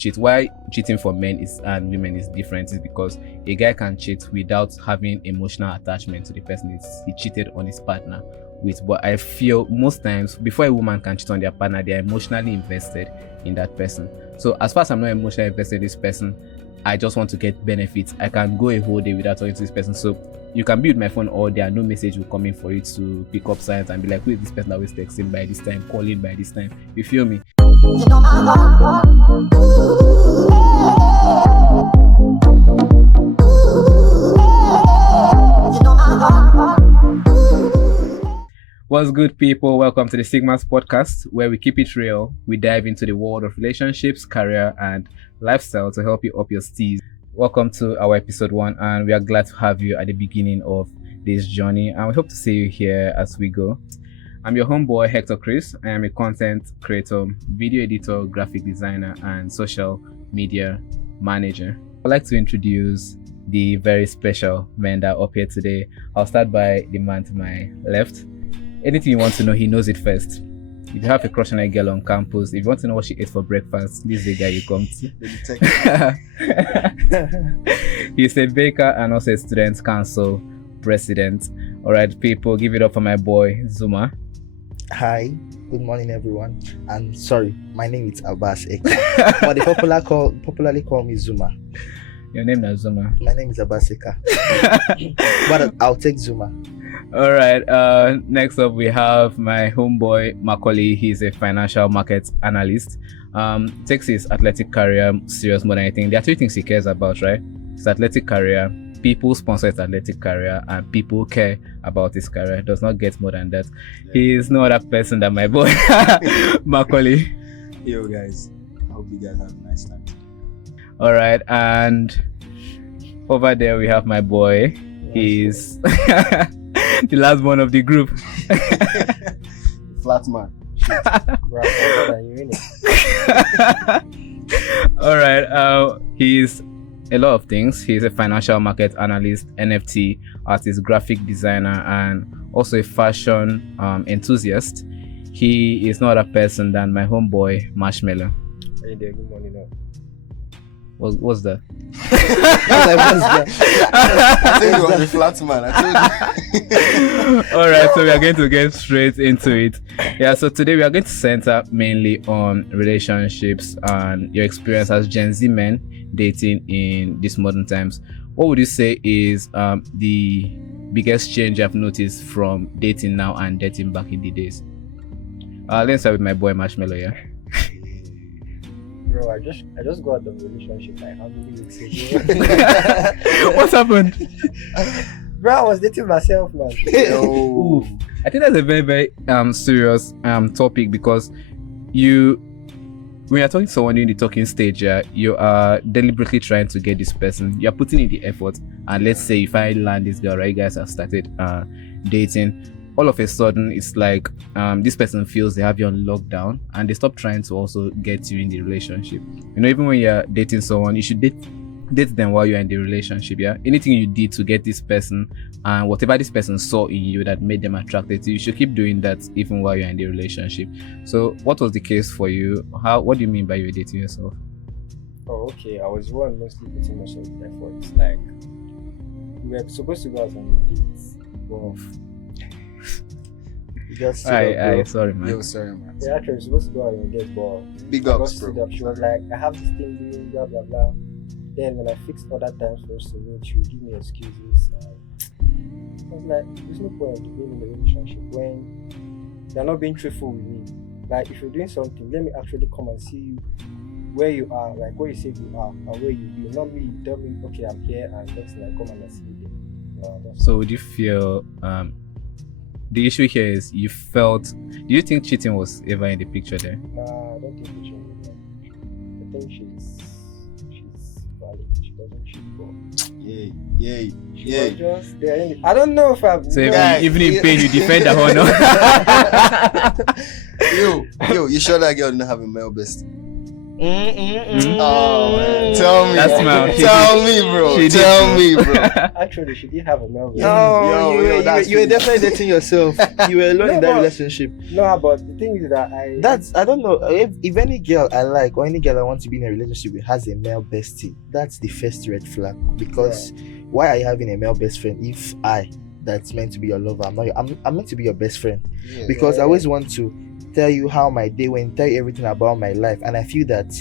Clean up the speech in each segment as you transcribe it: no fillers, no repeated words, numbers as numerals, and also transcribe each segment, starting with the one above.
cheat. Why cheating for men is and women is different is because a guy can cheat without having emotional attachment to the person he cheated on his partner with. But I feel most times before a woman can cheat on their partner, they are emotionally invested in that person. So as far as I'm not emotionally invested in this person, I just want to get benefits. I can go a whole day without talking to this person. So you can be with my phone all day and no message will come in for you to pick up signs and be like, who is this person always texting by this time, calling by this time? You feel me? What's good, people? Welcome to the Sigmas podcast, where we keep it real. We dive into the world of relationships, career, and lifestyle to help you up your steez. Welcome to our episode 1, and we are glad to have you at the beginning of this journey, and we hope to see you here as we go. I'm your homeboy, Hector Chris. I am a content creator, video editor, graphic designer, and social media manager. I'd like to introduce the very special men that are up here today. I'll start by the man to my left. Anything you want to know, he knows it first. If you have a crush on a girl on campus, if you want to know what she ate for breakfast, this is the guy you come to. He's a baker and also a student council president. All right, people, give it up for my boy, Zuma. Hi, good morning, everyone. And sorry, my name is Abbas Eka, but they popularly call me Zuma. Your name is Zuma? My name is Abbas Eka, but I'll take Zuma. All right, next up we have my homeboy Macaulay. He's a financial market analyst. Takes his athletic career serious more than anything. There are 3 things he cares about, right? His athletic career, people sponsor his athletic career, and people care about his career. Does not get more than that. He is no other person than my boy Macaulay. Yo guys, I hope you guys have a nice time. All right, and over there we have my boy. He's the last one of the group. Flat man. All right, he's a lot of things. He's a financial market analyst, NFT artist, graphic designer, and also a fashion enthusiast. He is not a person than my homeboy Marshmallow. Hey there, good morning. What's that? I think you are a flat man. I told you. All right, so we are going to get straight into it. Yeah, so today we are going to center mainly on relationships and your experience as Gen Z men dating in these modern times. What would you say is the biggest change I've noticed from dating now and dating back in the days? Let's start with my boy Marshmallow, yeah? Bro, I just got out of a relationship like how many weeks ago? What happened? Bro, I was dating myself, man. Oof. I think that's a very, very serious topic, because when you're talking to someone in the talking stage, you are deliberately trying to get this person. You're putting in the effort, and let's say if I land this girl, right, you guys have started dating. All of a sudden, it's like this person feels they have you on lockdown, and they stop trying to also get you in the relationship. You know, even when you're dating someone, you should date them while you're in the relationship. Yeah, anything you did to get this person and whatever this person saw in you that made them attracted to you, you should keep doing that even while you're in the relationship. So, what was the case for you? What do you mean by you dating yourself? Oh, okay. I was one mostly putting most of the efforts. Like, we were supposed to go out on dates, but sorry, man. Yo, sorry, man. yeah, actually, we were supposed to go out on dates, but Big I got ups, stood bro. up. She was like, I have this thing doing, blah blah blah. Then when I fixed other times for us to meet, she would give me excuses. I was like, there's no point being in a relationship when they're not being truthful with me. Like, if you're doing something, let me actually come and see you where you are, like where you say you are and where you be. Not me tell me, okay, I'm here, and next thing I come and I see you there. No, So, would you feel the issue here is do you think cheating was ever in the picture there? Nah, I don't think she should. I think she's valid. She doesn't cheat, but Yay. she was just there. I don't know if I'm. So Guys, even in pain, you defend the honor. Yo, you sure that girl didn't have a male bestie? Mm-mm-mm. Oh, man. Tell Tell me. That's my- Tell me, bro. She did. Tell me, bro. Actually, she did have a male. No, Yo, you were definitely dating yourself. You were alone No, in that but- relationship. No, but the thing is that I don't know if any girl I like or any girl I want to be in a relationship with has a male bestie. That's the first red flag. Because why are you having a male best friend if that's meant to be your lover? I'm meant to be your best friend. Yeah. Because I always want to tell you how my day went, tell you everything about my life, and I feel that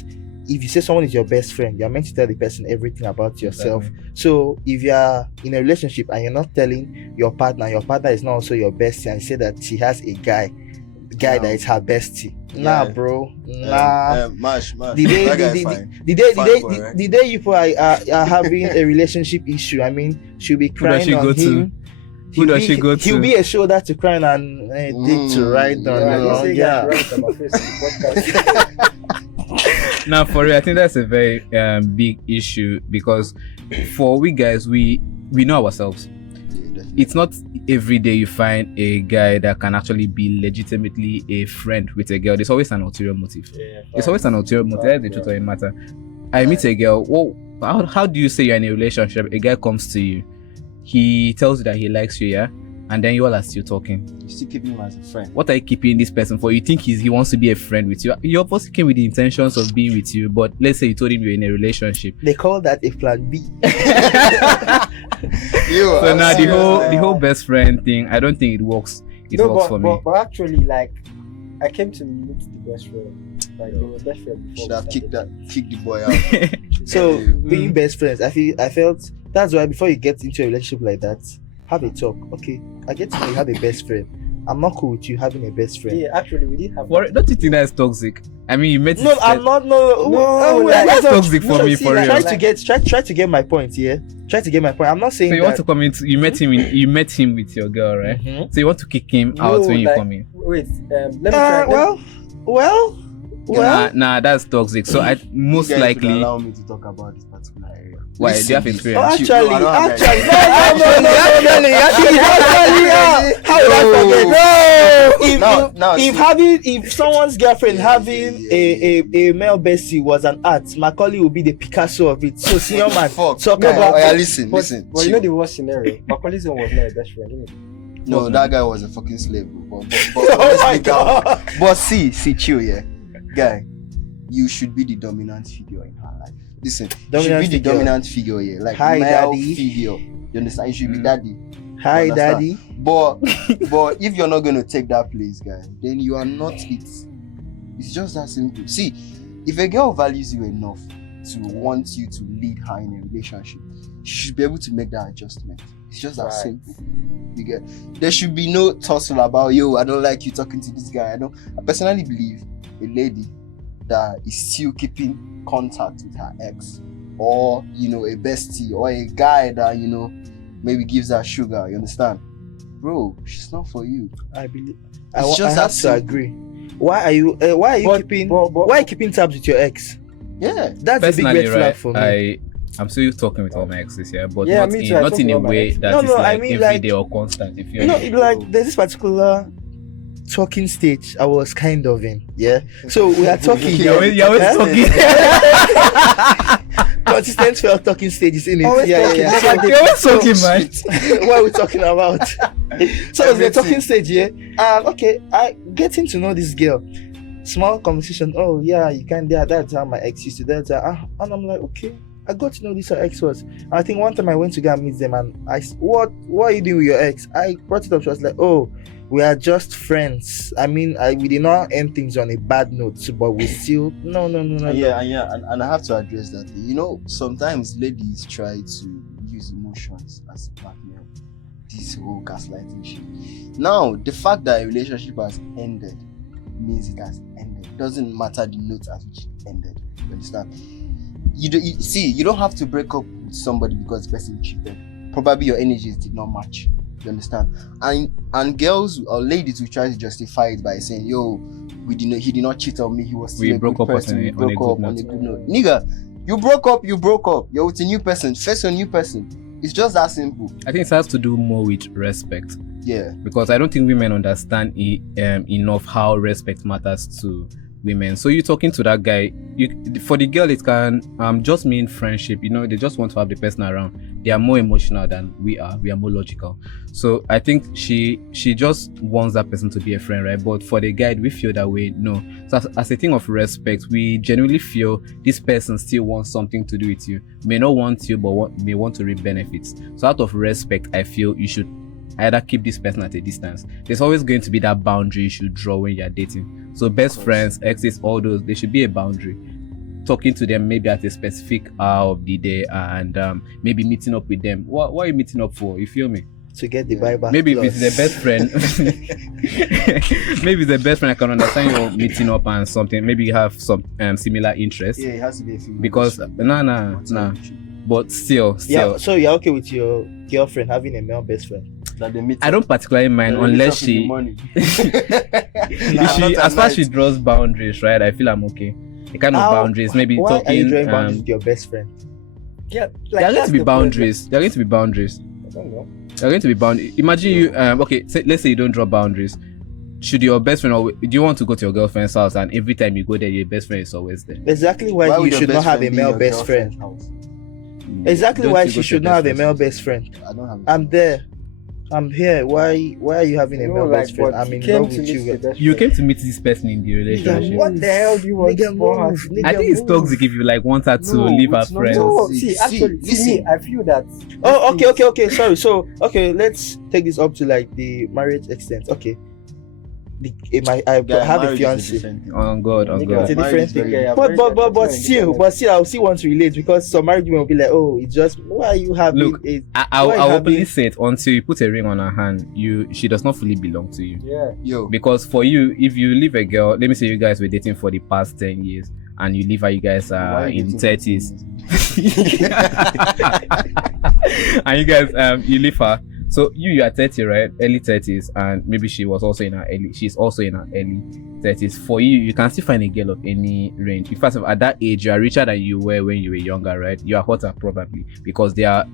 if you say someone is your best friend, you're meant to tell the person everything about yourself. So if you're in a relationship and you're not telling your partner is not also your bestie, and you say that she has a guy that is her bestie, nah, bro, nah. Mash. The day you people are having a relationship issue, I mean, she'll be crying on him. Who does she go to? He'll be a shoulder to cry and dick to ride on. Now, for real, I think that's a very big issue because for we guys, we know ourselves. It's not every day you find a guy that can actually be legitimately a friend with a girl. There's always an ulterior motive. It's always an ulterior motive. That's the truth of the matter. I meet a girl. Well, how do you say you're in a relationship? A guy comes to you. He tells you that he likes you, yeah? And then you all are still talking. You still keep him as a friend. What are you keeping this person for? You think he wants to be a friend with you? You obviously came with the intentions of being with you, but let's say you told him you're in a relationship. They call that a plan B. So now the whole best friend thing, I don't think it works. It works for me. But actually, like, I came to meet the best friend. Like, they were best friend before. Should have kicked the boy out. So being best friends, I felt that's why before you get into a relationship like that, have a talk. Okay, I get to know you have a best friend. I'm not cool with you having a best friend. Yeah, actually, we did have. Don't you think that's toxic? I mean, you met. No, I'm not. No, that's toxic for me. For real. Try to get my point. Yeah, try to get my point. I'm not saying. So you want to come into? You met him with your girl, right? Mm-hmm. So you want to kick him out when you come in? Wait, let me try. Well. Nah, that's toxic. So I most likely. Allow me to talk about this particular area. Why? Do you have experience? Oh, actually, no. How would I forget? If someone's girlfriend having a male bestie was an art, Macaulay would be the Picasso of it. So senior man, talk about. Listen. But you know the worst scenario. Macaulay's one was not a best friend, isn't it? No, that guy was a fucking slave. But Oh my God. But see, chill, yeah, guy. You should be the dominant figure in her life. Listen, you should be the dominant figure here, like hi, male daddy. figure. You understand? You should be daddy. Hi, daddy. But if you're not gonna take that place, guy, then you are not it. It's just that simple. See, if a girl values you enough to want you to lead her in a relationship, she should be able to make that adjustment. It's just that simple. You get? There should be no tussle about yo. I don't like you talking to this guy. I personally believe a lady that is still keeping contact with her ex, or a bestie, or a guy that maybe gives her sugar. You understand, bro? She's not for you. I believe. I have to agree. Why are you keeping tabs with your ex? Yeah, that's a big red flag for me. I'm still talking with all my exes here, but yeah, not in a way that is every day or constant. If you're there's this particular talking stage I was kind of in, yeah. So we are talking. You're always talking. Consistent fair talking stages in it. You're always talking, man. What are we talking about? So it's the talking stage, yeah. And okay, I getting to know this girl. Small conversation. Oh yeah, you can. That's how my ex used to. And I'm like, okay. I got to know this her ex was. I think one time I went to go and meet them, and what are you doing with your ex? I brought it up. She was like, oh, we are just friends. I mean, we did not end things on a bad note, but we still no. Yeah, and I have to address that. Sometimes ladies try to use emotions as blackmail. This whole gaslighting shit. Now, the fact that a relationship has ended means it has ended. It doesn't matter the note at which it ended. You understand? You don't have to break up with somebody because the person cheated. Probably your energies did not match. You understand? And girls or ladies will try to justify it by saying, "Yo, he did not cheat on me. He was still a good person. We broke up on a good note." Nigga, you broke up. You're with a new person. Face a new person. It's just that simple. I think it has to do more with respect. Yeah. Because I don't think women understand enough how respect matters to women. So you talking to that guy, for the girl it can just mean friendship. They just want to have the person around. They are more emotional than we are. We are more logical. So I think she just wants that person to be a friend, right? But for the guy, we feel that way. No. So as a thing of respect, we genuinely feel this person still wants something to do with you. May not want you, but may want to reap benefits. So out of respect, I feel you should either keep this person at a distance. There's always going to be that boundary you should draw when you're dating. So best friends, exes, all those, there should be a boundary. Talking to them maybe at a specific hour of the day, and maybe meeting up with them. What are you meeting up for? You feel me? To get the buyback. Maybe clause. if it's the best friend, maybe it's the best friend. I can understand you meeting up and something. Maybe you have some similar interests. Yeah, it has to be a female. Because nah. But still. Yeah. So you're okay with your girlfriend having a male best friend? That they meet I don't particularly mind unless she, as far as she draws boundaries, right? I feel I'm okay. The kind of boundaries, maybe why talking. Are you drawing boundaries with your best friend? Yeah, There are going to be boundaries. There are going to be boundaries. I don't know. There are going to be boundaries. Imagine you. Okay, let's say you don't draw boundaries. Should your best friend, do you want to go to your girlfriend's house and every time you go there, your best friend is always there? Exactly why you would your should not best have a friend be male your best girlfriend's friend. house? Exactly Don't why you she go to should your not have a best male best friend. I don't have. I'm there. I'm here. Why are you having a No, male like, best friend? but I'm you in came love to with meet you. the best You friend. came to meet this person in the relationship. what What the hell do you want Nigga, for her? move. I think it's toxic if you want her to No, leave her it's not friends. No, See, actually, listen. me, I feel that. Oh, okay. Sorry. So, okay, let's take this up to like the marriage extent. Okay. I Guy, have a marriage is fiance. different thing. On God. It's a Marriage different is thing. very But still, I'll still want to relate because some married women will be like, oh, it's just why are you having Look, it? I'll why openly having- say it until you put a ring on her hand, she does not fully belong to you. Yeah. Yo, Because for you, if you leave a girl, let me say you guys were dating for the past 10 years and you leave her, you guys why are are you in dating 30s. for And you guys, you leave her. So you are 30, right? Early 30s, and maybe she's also in her early 30s. For you can still find a girl of any range. In fact, at that age, you are richer than you were when you were younger, right? You are hotter probably because there are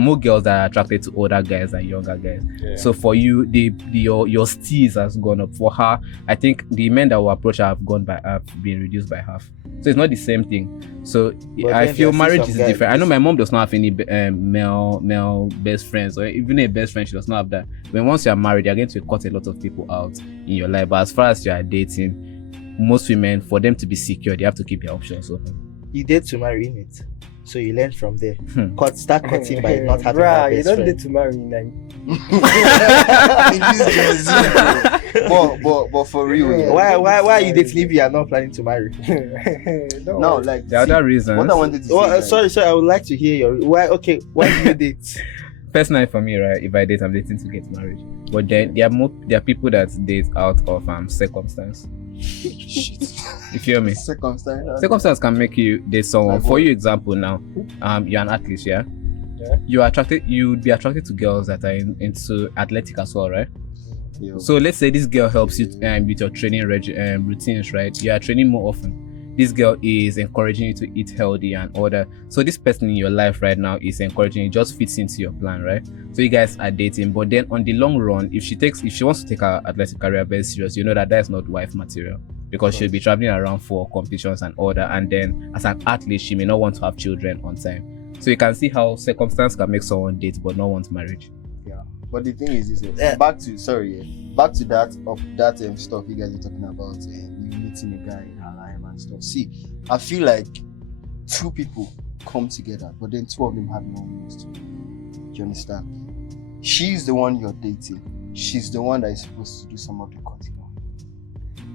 more girls that are attracted to older guys than younger guys. Yeah. So for you, your steez has gone up. For her, I think the men that will approach her have been reduced by half. So it's not the same thing. So But I then feel there are marriage still is some different. I guys- know my mom does not have any male best friends, or even a best friend, she does not have that. When once you are married, you're going to cut a lot of people out in your life. But as far as you are dating, most women, for them to be secure, they have to keep their options open. You date to marry in it. So you learn from there. Hmm. Start cutting by not having Bruh, a you best don't friend. need to marry in like. in this Gen Z, bro. but for real, yeah. Why are you dating if you are not planning to marry? Don't Now, worry. like The other reasons. what I wanted to say. Well, is that- sorry, I would like to hear your why. Okay, why do you date? Personally, for me, right, if I date, I'm dating to get married. But then there are people that date out of circumstance. Shit. You feel me? Circumstance. Circumstance can make you date someone. Like For what? you, example now, you're an athlete, yeah. Yeah. You'd be attracted to girls that are into athletic as well, right? Yo. So let's say this girl helps you with your training routines, right? You are training more often. This girl is encouraging you to eat healthy and all that. So this person in your life right now is encouraging you, just fits into your plan, right? So you guys are dating, but then on the long run, if she wants to take her athletic career very serious, you know that is not wife material because she'll be traveling around for competitions and all that. And then as an athlete, she may not want to have children on time. So you can see how circumstance can make someone date but not want marriage. But the thing is, Yeah. back to that stuff you guys are talking about, you meeting a guy in her life and stuff. See, I feel like two people come together, but then two of them have no means to. Do you understand? She's the one you're dating. She's the one that is supposed to do some of the cutting off.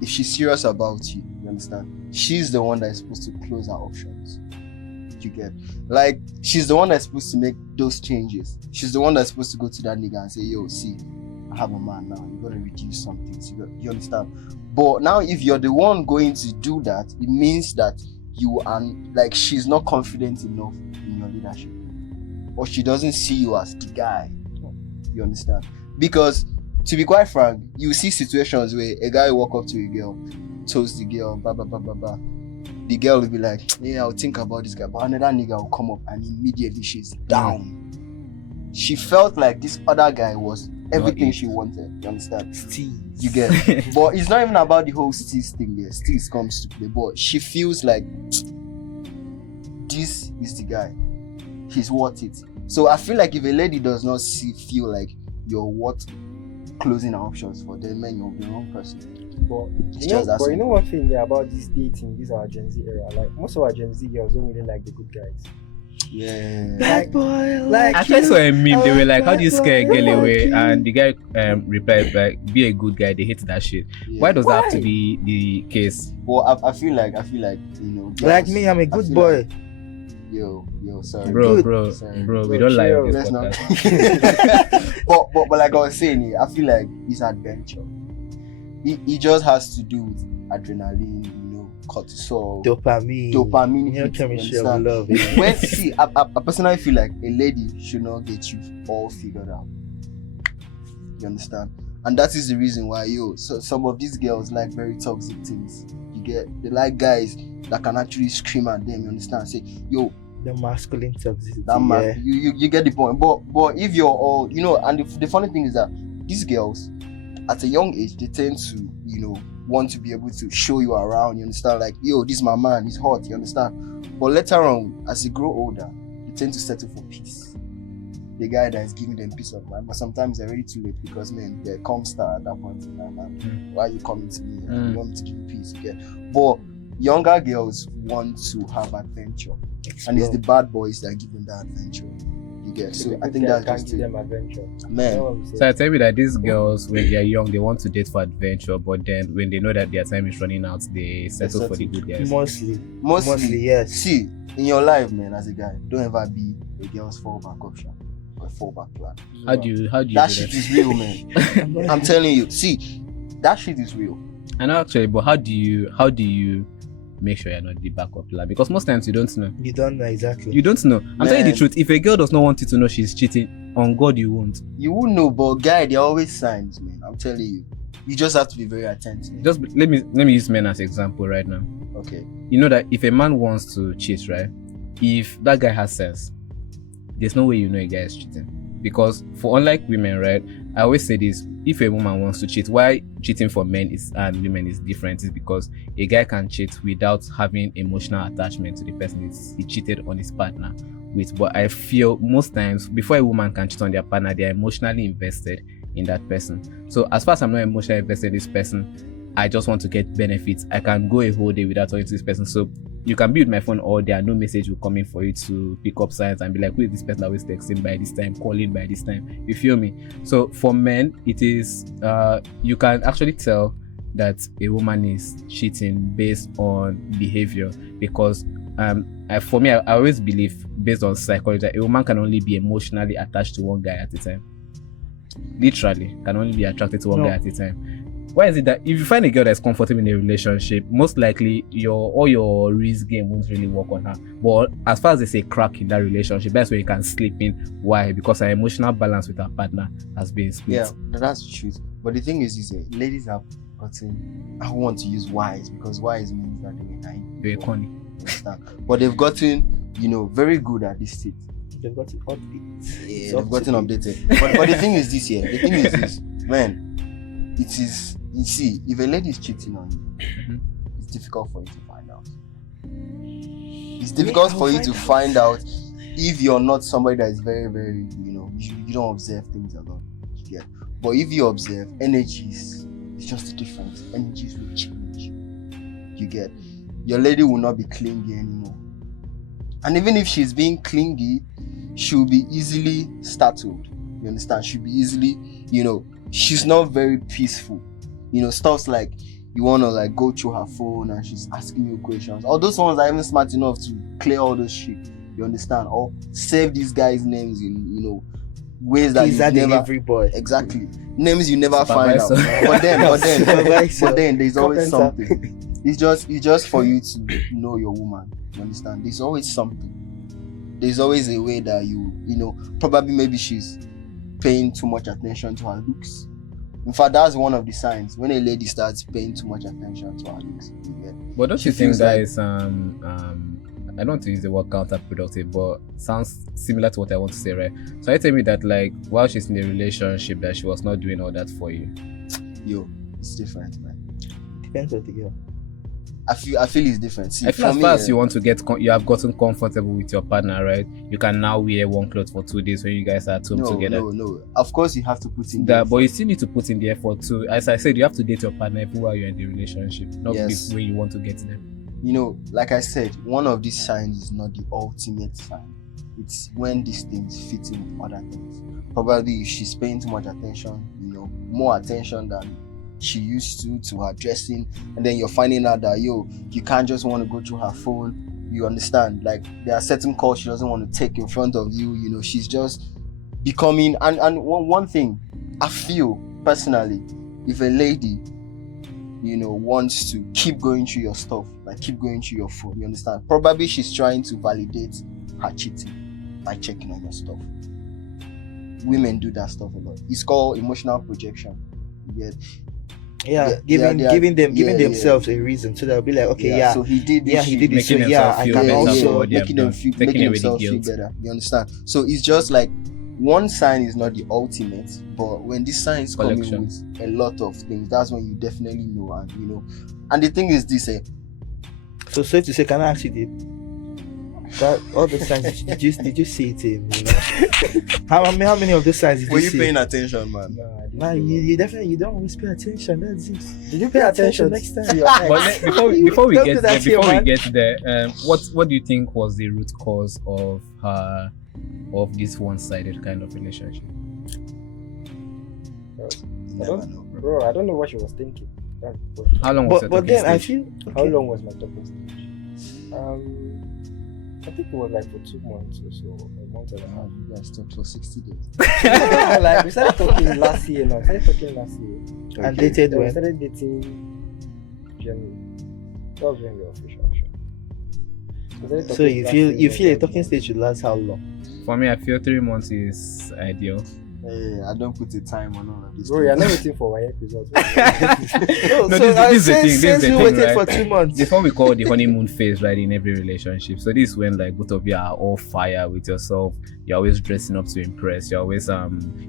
If she's serious about you understand? She's the one that is supposed to close her options. You get, like, she's the one that's supposed to make those changes. She's the one that's supposed to go to that nigga and say, yo, see, I have a man now, you gotta reduce some things. You understand? But now if you're the one going to do that, it means that you are like, she's not confident enough in your leadership, or she doesn't see you as the guy. You understand? Because to be quite frank, you see situations where a guy walk up to a girl, toast the girl, blah blah blah blah blah. The girl will be like, yeah, I'll think about this guy. But another nigga will come up and immediately she's down. She felt like this other guy was everything eat. she wanted. You understand? Steez. You get. But it's not even about the whole steez thing. Yeah, steez comes to play. But she feels like this is the guy. He's worth it. So I feel like if a lady does not feel like you're worth closing her options for, then man, you're the wrong person. But It's you know, just that but you know simple. one thing yeah, about this dating, this our Gen Z era. Like most of our Gen Z girls don't really like the good guys. Yeah. Bad boy, like I tried saw a meme. They were like, "How do you scare a girl like away?" you. And the guy replied like, "Be a good guy." They hate that shit. Yeah. Why does that have to Why? be the case? Well, I feel like girls, Like me, I'm a I good feel boy. like- yo, sorry, Bro, Good. Sorry. we Bro, don't lie on chill. this Let's not. podcast. but like I was saying, I feel like it's adventure. It just has to do with adrenaline, cortisol, Dopamine. dopamine. hit, Neurochemistry you of understand? love. When see, I personally feel like a lady should not get you all figured out. You understand? And that is the reason why so some of these girls like very toxic things. They like guys that can actually scream at them. You understand? Say, yo, The masculine toxicity. that man, yeah. you get the point. But if you're all, and the funny thing is that these girls at a young age, they tend to want to be able to show you around. You understand? Like, yo, this is my man, he's hot. You understand? But later on, as they grow older, they tend to settle for peace. The guy that is giving them peace of mind. But sometimes they're already too late because man, they're calm star at that point in time. Man, why are you coming to me? You want me to give you peace? Okay? But younger girls want to have adventure. And it's the bad boys that give them that adventure. You get. So I think that's can just give it. them adventure. Man. You know what I'm saying? So I tell you that these girls, when they are young, they want to date for adventure, but then when they know that their time is running out, they settle for the good guys. Mostly, yes. See, in your life, man, as a guy, don't ever be a girl's fallback option or a fallback plan. How do you That do shit that? is real, man. I'm telling you. See, that shit is real. I know actually, but how do you make sure you're not the backup plan? Because most times you don't know. You don't know exactly. You don't know. I'm telling you the Man. truth. If a girl does not want you to know she's cheating, on God you won't. You won't know, but guy, there are always signs, man. I'm telling you. You just have to be very attentive. Just let me use men as example right now. Okay. You know that if a man wants to cheat, right? If that guy has sense, there's no way you know a guy is cheating. Because for unlike women, right? I always say this: if a woman wants to cheat, why cheating for men and women is different is because a guy can cheat without having emotional attachment to the person he cheated on his partner with. But I feel most times before a woman can cheat on their partner, they are emotionally invested in that person. So as far as I'm not emotionally invested in this person, I just want to get benefits. I can go a whole day without talking to this person. So you can be with my phone all day and no message will come in for you to pick up signs and be like, who is this person always texting by this time, calling by this time? You feel me? So for men, it is you can actually tell that a woman is cheating based on behavior because for me, I always believe based on psychology that a woman can only be emotionally attached to one guy at a time. Literally, can only be attracted to one guy at a time. Why is it that if you find a girl that's comfortable in a relationship, most likely all your risk game won't really work on her. But as far as there's a crack in that relationship, that's where you can slip in. Why? Because her emotional balance with her partner has been split. Yeah, that's the truth. But the thing is ladies have gotten, I want to use wise because wise means that they were naive. Very corny. Understand? But they've gotten, very good at this state. They've got it updated. Yeah, they've gotten updated. But the thing is this, man, it is, you see, if a lady is cheating on you, it's difficult for you to find out. It's difficult for you to find out if you're not somebody that is very, very, you don't observe things a lot. Yeah. But if you observe energies, it's just different. Energies will change. You get. Your lady will not be clingy anymore. And even if she's being clingy, she'll be easily startled. You understand? She'll be easily, she's not very peaceful. Stuff's like you want to like go through her phone and she's asking you questions. All those ones are even smart enough to clear all those shit. You understand? Or save these guys' names in ways that He's you a never delivery boy. exactly names you never find out. But then there's always something. It's just for you to know your woman. You understand? There's always something. There's always a way that probably maybe she's paying too much attention to her looks. In fact, that's one of the signs when a lady starts paying too much attention to her looks. But don't She you think feels that like- is I don't want to use the word counterproductive, but sounds similar to what I want to say, right? So I tell me that like while she's in the relationship, that she was not doing all that for you. Yo, it's different, man. Depends on the girl. I feel it's different. See, I feel for as me, far as you want to get, you have gotten comfortable with your partner, right? You can now wear one cloth for 2 days when you guys are at home together. No. Of course, you have to put in That, but you still need to put in the effort too. As I said, you have to date your partner even while you're in the relationship, not Yes. when you want to get them. You know, like I said, one of these signs is not the ultimate sign. It's when these things fit in with other things. Probably if she's paying too much attention, more attention than she used to her dressing, and then you're finding out that you can't just want to go through her phone. You understand? Like there are certain calls she doesn't want to take in front of you. She's just becoming. And one thing I feel personally, if a lady wants to keep going through your stuff, like keep going through your phone, you understand? Probably she's trying to validate her cheating by checking on your stuff. Women do that stuff a lot. It's called emotional projection. Giving themselves a reason, so they'll be like, okay, so he did this, he did this, so making I themselves can feel also better. making themselves feel better. You understand? So it's just like one sign is not the ultimate, but when these signs come in with a lot of things, that's when you definitely know. And the thing is this, so safe to say, can I ask you that all the signs did you see it in? How many of those signs did were you you see? paying attention, man? No, you definitely, you don't always pay attention. That's it. Did you pay attention next time? to your ex? But before we Don't get do there, that here, what do you think was the root cause of this one-sided kind of relationship? Never know, bro. Bro, I don't know what she was thinking. That's the point. How long was But then I feel How long was my talking stage? I think it was like for 2 months or so, a month and a half. You guys talked for 60 days. Like we started talking last year now. and dated Then we when? started dating January. That was when we were official. We started So talking you last feel year, a talking stage should last how long? For me, I feel 3 months is ideal. I don't put a time on all of this. Bro, you're not waiting for my results. No, No, so this is the thing, this is since the you thing, waited right? for 2 months. This is what we call the honeymoon phase, right, in every relationship. So this is when like both of you are all fire with yourself. You're always dressing up to impress. You're always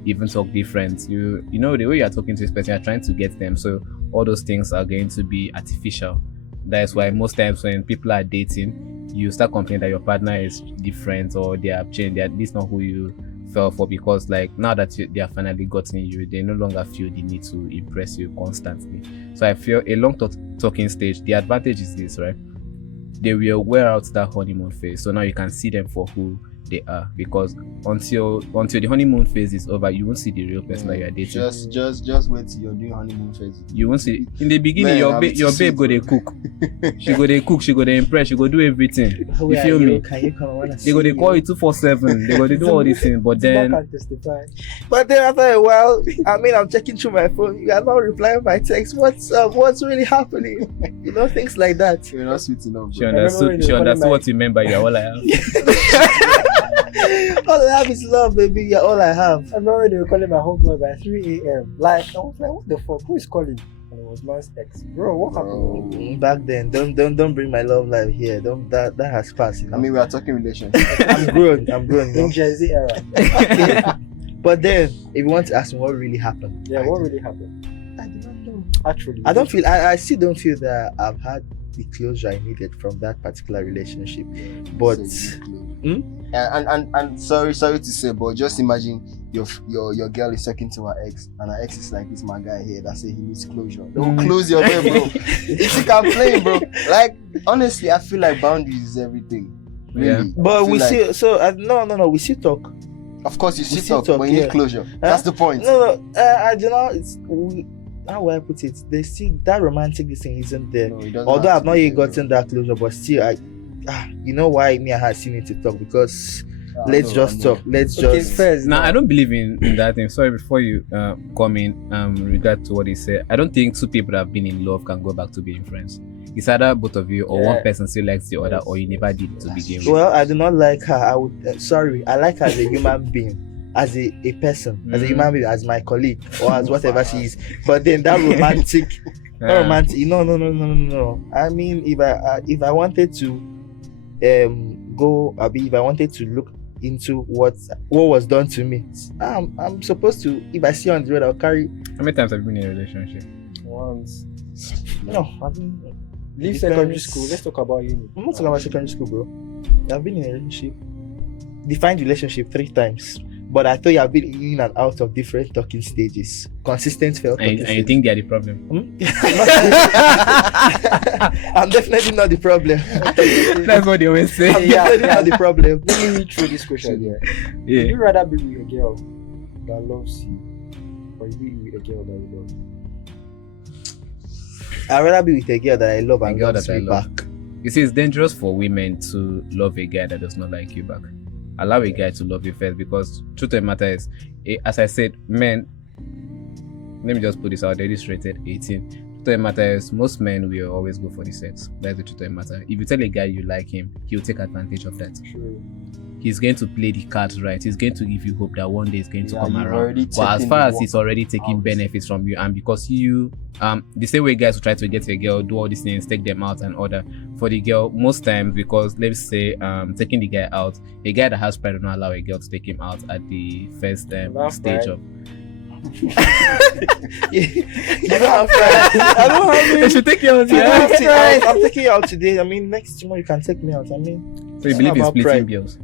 even talk different. You know the way you're talking to this person, you're trying to get them. So all those things are going to be artificial. That's why most times when people are dating, you start complaining that your partner is different or they have changed. This is not who you fell for, because like now that they have finally gotten you, they no longer feel the need to impress you constantly. So I feel a long talking stage, the advantage is this, right? They will wear out that honeymoon phase, so now you can see them for who they are, because until the honeymoon phase is over, you won't see the real person that you are dating. Just wait till you're doing honeymoon phase. You won't see in the beginning. Man, your babe go dey cook, she go dey cook, she go dey impress, she go do everything. You feel me? Can you come? I wanna They go dey call you 247. They go dey do all these things, but then Can testify. But then after a while, I'm checking through my phone. You are not replying my text. What's up? What's really happening? Things like that. You're not sweet enough, she bro. understood. She understood what you meant by you're all I have. All I have is love, baby. You're all I have. I remember they were calling my homeboy by 3 a.m. Like, I was like, what the fuck? Who is calling? And it was man's ex. Bro, what happened? Back then, don't bring my love life here. Don't that has passed. I mean, we are talking relationship. I'm grown. In Gen Z era. Okay. But then, if you want to ask me what really happened, Yeah, what really happened? I do not know. Actually, I still don't feel that I've had the closure I needed from that particular relationship. But and sorry to say, but just imagine your girl is talking to her ex, and her ex is like, this my guy here that say he needs closure. They will close your way, bro. It's a complaint, bro. Like honestly, I feel like boundaries is everything. Really. Yeah. But I we feel still like, no, we still talk. Of course, you we still still talk, talk, but you yeah. need closure. That's the point. No, I do not. How will I put it? They still that romantic thing isn't there. No, it doesn't Although have I've to not be yet there, gotten that closure, but still, you know why me and her still need to talk, because bro. let's just talk. Let's okay, just. first. Now I don't believe in that thing. Sorry, before you come in, regard to what he said, I don't think two people that have been in love can go back to being friends. It's either both of you or Yeah. one person still likes the other, or you never did to begin with. Well, I do not like her. I would. Sorry, I like her as a human being, as a person, as a human being, as my colleague, or as whatever she is. But then that romantic. Yeah. No. I mean, if I wanted to go, if I wanted to look into what was done to me, I'm supposed to. If I see you on the road, I'll carry. How many times have you been in a relationship? Once. No, I've been. Leave Depends. secondary school. Let's talk about uni. I'm not talking about secondary school, bro. I've been in a relationship, defined relationship 3 times. But I thought you have been in and out of different talking stages, consistent failed talking And you stages. think they're the problem? I'm definitely not the problem. That's what they always say. I'm definitely not the problem. Let me read through this question here. Would Yeah. you rather be with a girl that loves you, or you be with a girl that you love? I'd rather be with a girl that I love A and girl loves that I me love. back. You see, it's dangerous for women to love a guy that does not like you back. Allow a guy to love you first, because truth of the matter is, as I said, men, let me just put this out there, this rated 18. Truth of the matter is, most men will always go for the sex. That's the truth of the matter. If you tell a guy you like him, he'll take advantage of that. True. He's going to play the cards right. He's going to give you hope that one day it's going to come you've around. already But as taken far the as he's already taking out. benefits from you, and because you, the same way guys will try to get a girl, do all these things, take them out and order for the girl, most times, because let's say, taking the guy out, a guy that has pride will not allow a girl to take him out at the first That's stage pride. of. You don't have pride. I don't have They it. should take you out. You don't Yeah. have to- I'm taking you out today. I mean, next tomorrow you can take me out. I mean, So you it's believe not in about splitting pride. bills?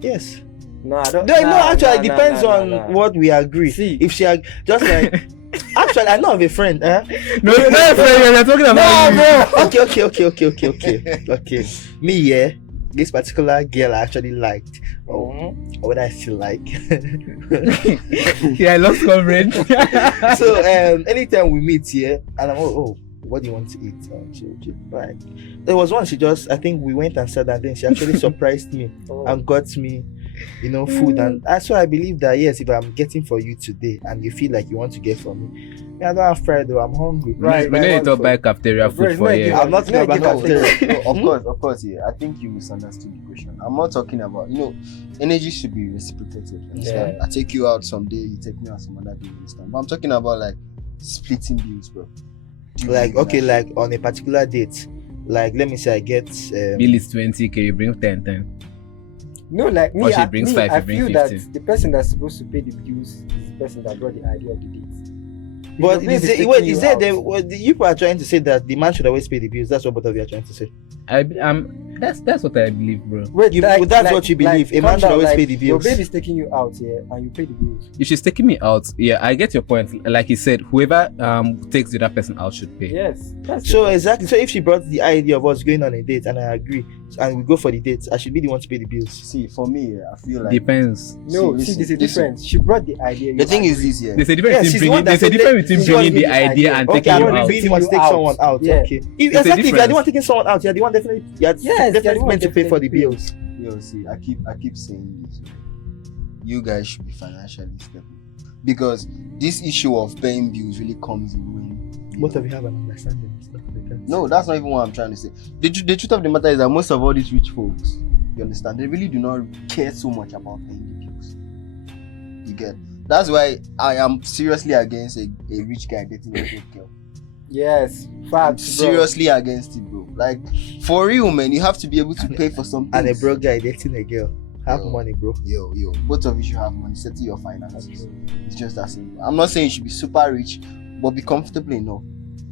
Yes. No, I don't. No, actually, it nah, depends nah, on nah, nah. what we agree. See. If she just like, actually, I know of a friend. No, you're not afraid. You're talking about you. Okay. Me, yeah. This particular girl I actually liked. Or what I still like. Yeah, I lost coverage. So anytime we meet here, and I'm what do you want to eat? Right. There was one, I think we went and sat, and then she actually surprised me Oh. and got me, food. And that's why I believe that, yes, if I'm getting for you today and you feel like you want to get for me, I don't have pride though, I'm hungry. Right, We need to for- buy cafeteria Bro, food for it's you. not I'm not No, talking about give cafeteria. No, of course, I think you misunderstood the question. I'm not talking about, energy should be reciprocated. You understand? Yeah. I take you out someday, you take me out some other day. You understand? But I'm talking about like splitting bills, bro. Do you Like, believe okay, that? like on a particular date, like let me say I get Bill is 20k, you bring 10. No, like me, Or she I, brings me, 5, I you bring feel 50. that the person that's supposed to pay the bills is the person that brought the idea of the date. If but your babe is taking it, you is there out- the you people are trying to say that the man should always pay the bills? That's what both of you are trying to say. That's what I believe, bro. Wait, That's what you believe. A man calm should down, always like, pay the Your bills. babe is taking you out here, and you pay the bills. If she's taking me out, yeah, I get your point. Like he said, whoever takes the other person out should pay. Yes, that's So it. exactly. So if she brought the idea of us going on a date and I agree, and we go for the date, I should be the one to pay the bills. See, for me, I feel like Depends. No, See, see, there's a listen. difference. She brought the idea. the you thing is agree. this, yeah. There's a Yeah, difference she's the in one bringing. that There's a said difference between she was bringing the the idea idea. and Okay, taking I'm you not out. being the one to take Out. someone out. Yeah. Okay. If, There's a exactly. If you're the difference. one taking someone out, you're the one definitely. You're Yes, you're the definitely one meant to pay for the definitely bills. Yo, see, I keep saying this. You guys should be financially stable, because this issue of paying bills really comes in when Both of you have an understanding. and stuff like that. No, that's not even what I'm trying to say. The truth of the matter is that most of all these rich folks, you understand, they really do not care so much about paying the bills. You get? That's why I am seriously against a rich guy dating a broke girl. Yes, I'm facts, bro. seriously against it, bro. Like, for real, man, you have to be able to pay for something. And a broke guy dating a girl. Have Yo. money, bro. Yo, both of you should have money, settle your finances. It's just that simple. I'm not saying you should be super rich, but be comfortable enough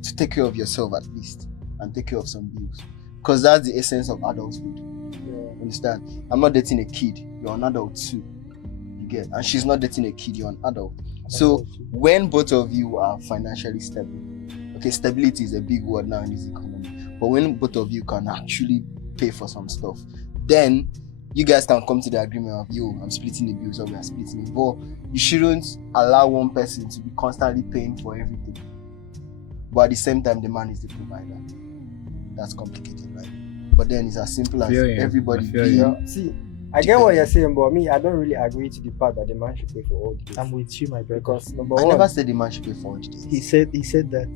to take care of yourself at least and take care of some bills. Because that's the essence of adulthood. Yeah. Understand? I'm not dating a kid, you're an adult too. You get? And she's not dating a kid, you're an adult. So when both of you are financially stable, okay, stability is a big word now in this economy, but when both of you can actually pay for some stuff, then you guys can come to the agreement of, yo, I'm splitting the bills, or we are splitting it. But you shouldn't allow one person to be constantly paying for everything, but at the same time the man is the provider. That's complicated, right? But then it's as simple as feel you. everybody I feel being you. Yeah. See, I get what you're saying, but me, I don't really agree to the part that the man should pay for all the bills. I'm with you, my brother. Because number I one, never said the man should pay for all the days. He said that.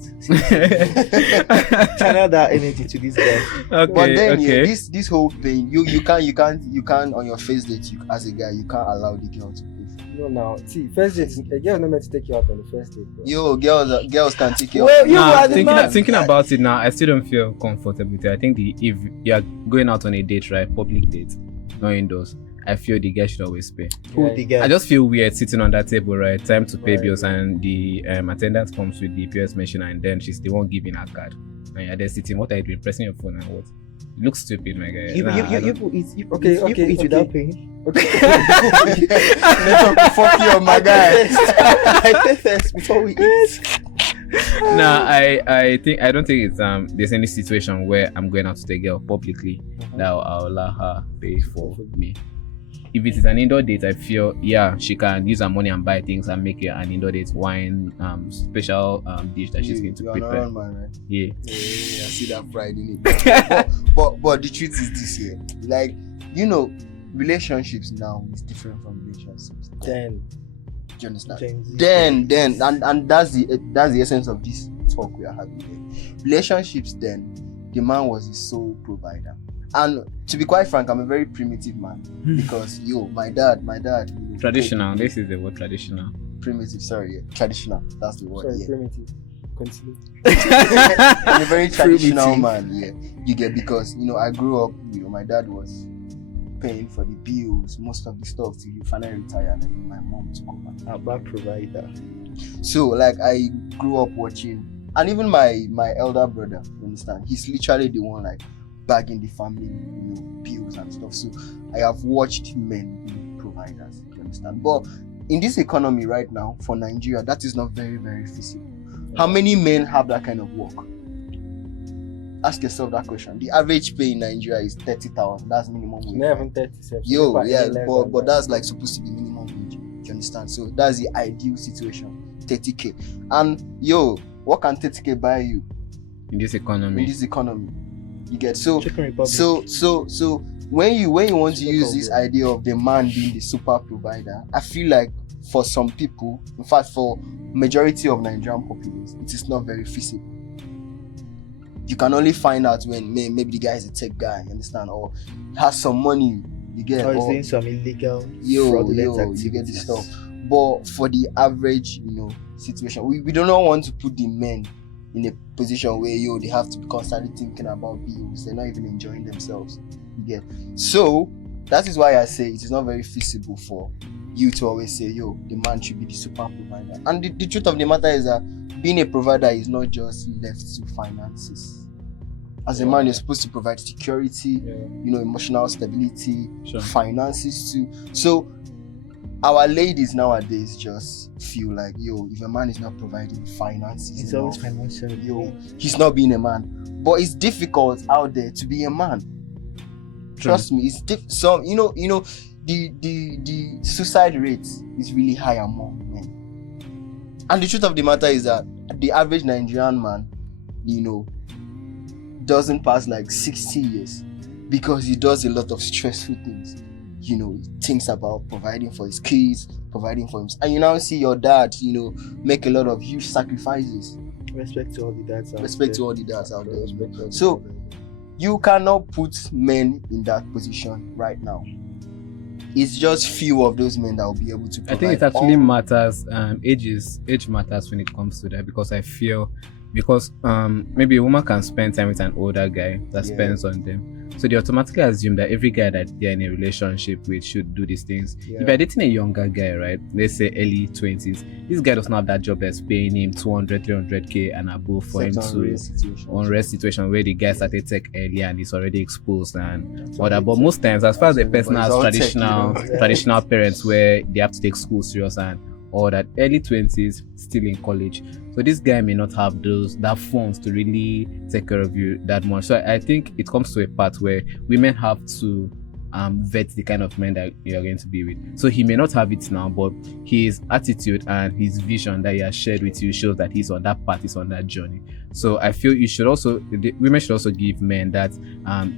Channel that energy to this guy. Okay, But then yeah, okay. this whole thing, you can't on your face that you as a guy you can't allow the girl to pay for. No, now, see, first date, a girl is not meant to take you out on the first date. Bro. Yo, girls can take you. Well, you Nah, are the man. thinking about it now, I still don't feel comfortable with it. I think if you're going out on a date, right, public date, not indoors, I feel the guy should always pay. Who the girl? I just feel weird sitting on that table, right? Time to pay Right, bills, right. and the attendant comes with the POS machine, and then she's the one giving her card. And you're there sitting. What are you doing? Pressing your phone and what? You look stupid, my guy. You Nah, I don't- put it. You Okay, put okay, it without okay. paying. Okay. Fuck you, my guy. I pay first before we eat. Nah, I don't think it's there's any situation where I'm going out to take a girl publicly that I'll allow her pay for me. If it is an indoor date, I feel she can use her money and buy things and make it an indoor date wine special dish that she's going to You're prepare. an man, right? Yeah. Yeah, I see that pride in it. but the truth is this here, like, you know, relationships now is different from relationships. Then, Do you understand? Gen Z. Then and that's the essence of this talk we are having here. Relationships then, the man was the sole provider. And to be quite frank, I'm a very primitive man because my dad, you know, Traditional. This is the word traditional. primitive, traditional. That's the word. sorry, Yeah. primitive. Continue. I'm a very traditional Primitive. man, yeah. You get, because I grew up, my dad was paying for the bills, most of the stuff till he finally retired, and my mom took over. Our back provider. So like I grew up watching, and even my elder brother, you understand, he's literally the one like bagging the family, bills and stuff. So I have watched men be providers, you understand. But in this economy right now, for Nigeria, that is not very, very feasible. How many men have that kind of work? Ask yourself that question. The average pay in Nigeria is 30,000. That's minimum wage. Never 37. Yo, yeah, but that's like supposed to be minimum wage. Do you understand? So that's the ideal situation. 30k. And what can 30k buy you In this economy. in this economy? You get so Chicken Republic. so when you want to Look use how this good. idea of the man being the super provider, I feel like for some people, in fact for majority of Nigerian populace, it is not very feasible. You can only find out when maybe the guy is a tech guy, you understand, or has some money, you get, Or is or doing some illegal you fraudulent get activities. this stuff. But for the average, situation, we do not want to put the men in a position where they have to be constantly thinking about bills. They're not even enjoying themselves. You get. So that is why I say it is not very feasible for you to always say, the man should be the super provider. And the truth of the matter is that being a provider is not just left to finances. As a man, you're supposed to provide security, emotional stability, Sure. finances too. So our ladies nowadays just feel like, if a man is not providing finances, It's always enough, financial. he's not being a man. But it's difficult out there to be a man. Trust me, it's the suicide rate is really high among men. And the truth of the matter is that the average Nigerian man, doesn't pass like 60 years because he does a lot of stressful things. He thinks about providing for his kids, providing for him. And you now see your dad, make a lot of huge sacrifices. Respect to all the dads out Respect there. to all the dads out there. Respect to So you cannot put men in that position right now. It's just few of those men that will be able to provide. I think it actually all- matters. Age matters when it comes to that, because I feel maybe a woman can spend time with an older guy that Yeah. spends on them. So they automatically assume that every guy that they're in a relationship with should do these things. Yeah. If you're dating a younger guy, right, let's say early 20s, this guy does not have that job that's paying him 200, 300k and above for him Except to unreal situations. unrest situation where the guy started tech earlier and is already exposed and That's all that. all But it most times, as far as the Absolutely, person but has it's all tech, Yeah. traditional parents where they have to take school serious and all that, early 20s, still in college. So this guy may not have that funds to really take care of you that much. So I think it comes to a part where women have to vet the kind of men that you are going to be with. So he may not have it now, but his attitude and his vision that he has shared with you shows that he's on that path, he's on that journey. So I feel women should also give men that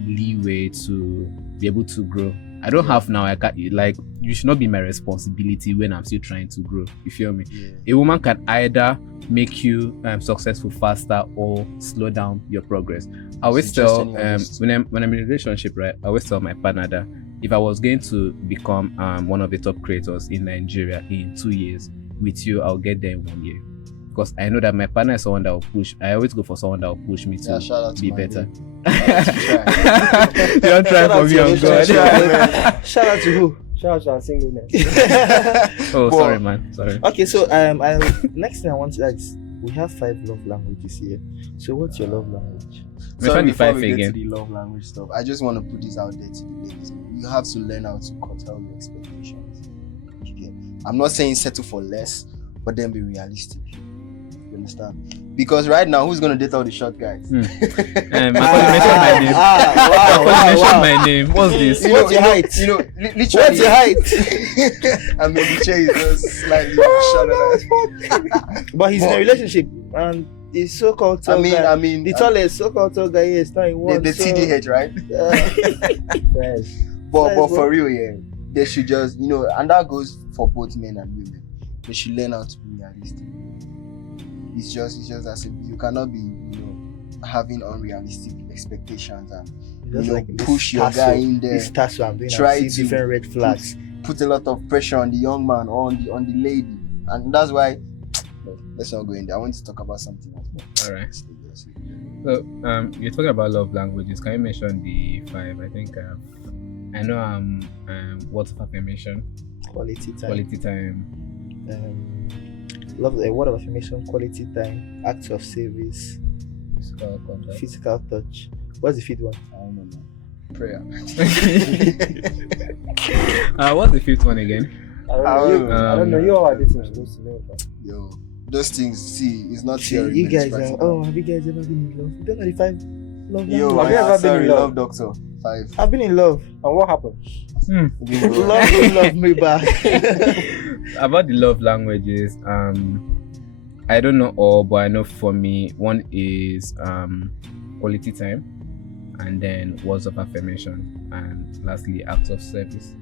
leeway to be able to grow. I don't have now. You should not be my responsibility when I'm still trying to grow. You feel me? Yeah. A woman can either make you successful faster or slow down your progress. I always So just tell any honest. when I'm in a relationship, right? I always tell my partner that if I was going to become one of the top creators in Nigeria in 2 years, with you, I'll get there in 1 year. Because I know that my partner is someone that will push. I always go for someone that will push me Yeah, shout out to to be my better. babe. You don't try for me on God. Shout out to who? Shout out to our singleness. Oh, But- sorry, man. Sorry. Okay, so next thing I want to ask, we have 5 love languages here. So what's your love language? We find the before 5 we get again. to the love language stuff, I just want to put this out there to the ladies. You have to learn how to curtail your expectations. You get? I'm not saying settle for less, but then be realistic. You understand? Because right now, who's gonna date all the short guys? I mentioned my name. Mention my name. What's this? What's your height? You know, literally. What's your height? I mean, the chair is just slightly shorter than. But he's in a relationship and the so-called tall guy. I mean, The tallest so-called tall guy here is not in one. the TDH, right? Yes. But for real, yeah, they should just, and that goes for both men and women. They should learn how to be realistic. It's just as simple. You cannot be, having unrealistic expectations and Just like this push your tassel- guy in there. This tassel I'm doing. Try I see to different red flags. Put a lot of pressure on the young man or on the lady, and that's why. No, let's not go in there. I want to talk about something else. All right. So, you're talking about love languages. Can you mention the 5? I think I know. Words of affirmation, Quality time. quality time. Love word of affirmation, quality time, acts of service, Physical contact. physical touch. What's the 5th one? I don't know, man. Prayer. What's the 5th one again? I don't know. You all are dating supposed to know. But Yo, those things. See, it's not See, theory. you but it's guys are. practical. Oh, have you guys ever been in love? You don't know the 5 love Yo, languages? Have you ever been sorry, in love? love doctor. 5. I've been in love. and what happened? Love will love me back. About the love languages, I don't know all, but I know for me, one is quality time, and then words of affirmation, and lastly acts of service.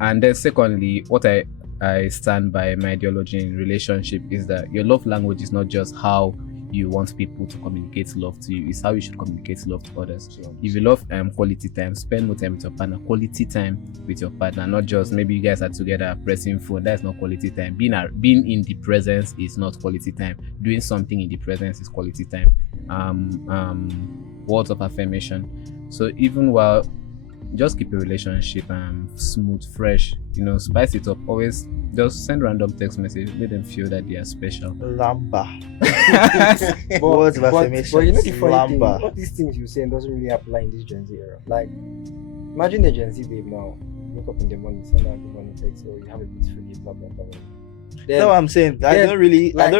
And then secondly, what I stand by my ideology in relationship is that your love language is not just how you want people to communicate love to you, it's how you should communicate love to others. If you love quality time, spend more time with your partner. Quality time with your partner, not just maybe you guys are together pressing phone. That's not quality time. Being in the presence is not quality time. Doing something in the presence is quality time. Words of affirmation. So even while just keep a relationship smooth, fresh, spice it up. Always just send random text message, let them feel that they are special. Lamba. Words of affirmation. But you know the funny thing, Lamba. all these things you're saying doesn't really apply in this Gen Z era. Like, imagine a Gen Z babe now, wake up in the morning, send out good morning text, or you have a beautiful day, blah blah blah. Then, That's what I'm saying. I Yeah, don't really like-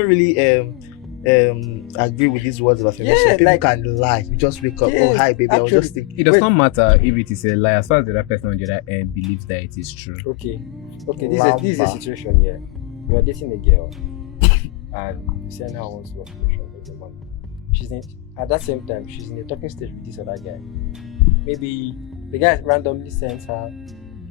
agree with these words of affirmation. Yeah, People like- can lie. You just wake up. Yeah, Oh hi baby, I was actually- just thinking. It does Wait. not matter if it is a lie, as far as the other person on the other end believes that it is true. okay, this is a Lamba. situation here. You are dating a girl, and you send her one sort of information every month. At that same time, she's in a talking stage with this other guy. Maybe the guy randomly sends her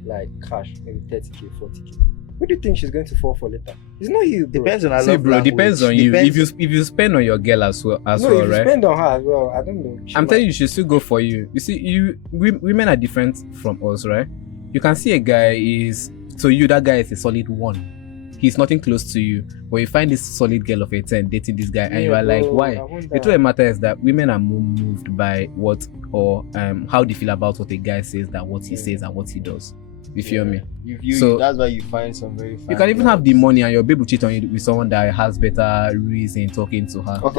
like cash, maybe 30k, 40k. Who do you think she's going to fall for later? It's not you, bro. Depends on our See, love bro, language. depends on you. Depends- If you spend on your girl as well, no, if you right? spend on her as well, I don't know. I'm telling you, she still go for you. You see, women are different from us, right? You can see a guy to you, that guy is a solid 1. He's nothing close to you, but you find this solid girl of a 10 dating this guy, and you are like, why? The truth of the matter is that women are more moved by what or how they feel about what a guy says than what he says and what he does. You feel me? So- that's why you find some very. You can even have the money and your babe will cheat on you with someone that has better reason talking to her. Apart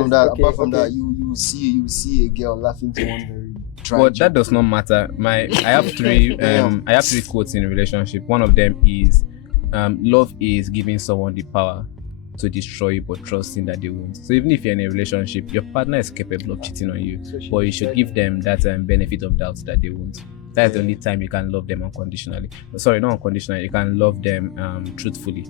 from that, you see a girl laughing to one very. dry But that joke. does not matter. I have three quotes in a relationship. One of them is love is giving someone the power to destroy you but trusting that they won't. So even if you're in a relationship, your partner is capable of cheating on you, but you should give them that benefit of doubt that they won't. That's the only time you can love them unconditionally. Sorry, not unconditionally. You can love them truthfully.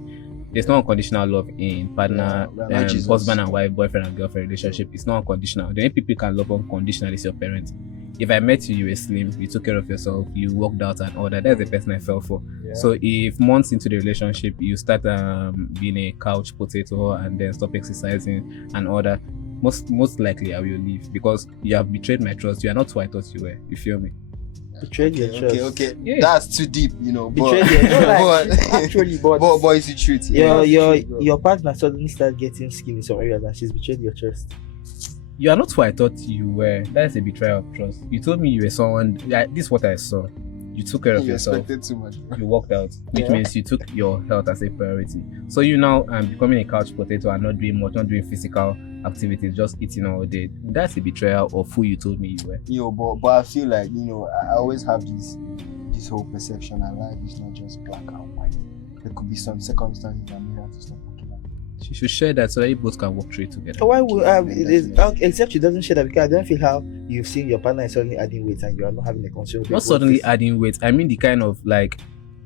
There's no unconditional love in partner, like Jesus. husband and wife, boyfriend and girlfriend relationship. It's not unconditional. The only people you can love unconditionally is your parents. If I met you, you were slim, you took care of yourself, you worked out and all that, that's the person I fell for. Yeah. So if months into the relationship, you start being a couch potato and then stop exercising and all that, most likely I will leave because you have betrayed my trust. You are not who I thought you were. You feel me? Betrayed your trust. Okay. Yeah. That's too deep, But, Betrayed your No, like, but, actually, but but it's the truth. Yeah. Your partner suddenly start getting skin in some areas and she's betrayed your trust. You are not who I thought you were. That's a betrayal of trust. You told me you were someone. This is what I saw. You took care of You yourself. expected too much. You walked out, which Yeah. means you took your health as a priority. So you now becoming a couch potato and not doing much, not doing physical activities, just eating all day. That's a betrayal of who you told me you were. But I feel like I always have this whole perception that life is not just black and white. There could be some circumstances that may have to stop looking at. You should share that so that you both can work through it together. So why would except she doesn't share that, because I don't feel how you've seen your partner is suddenly adding weight and you are not having a conscious. Not suddenly adding weight. I mean the kind of like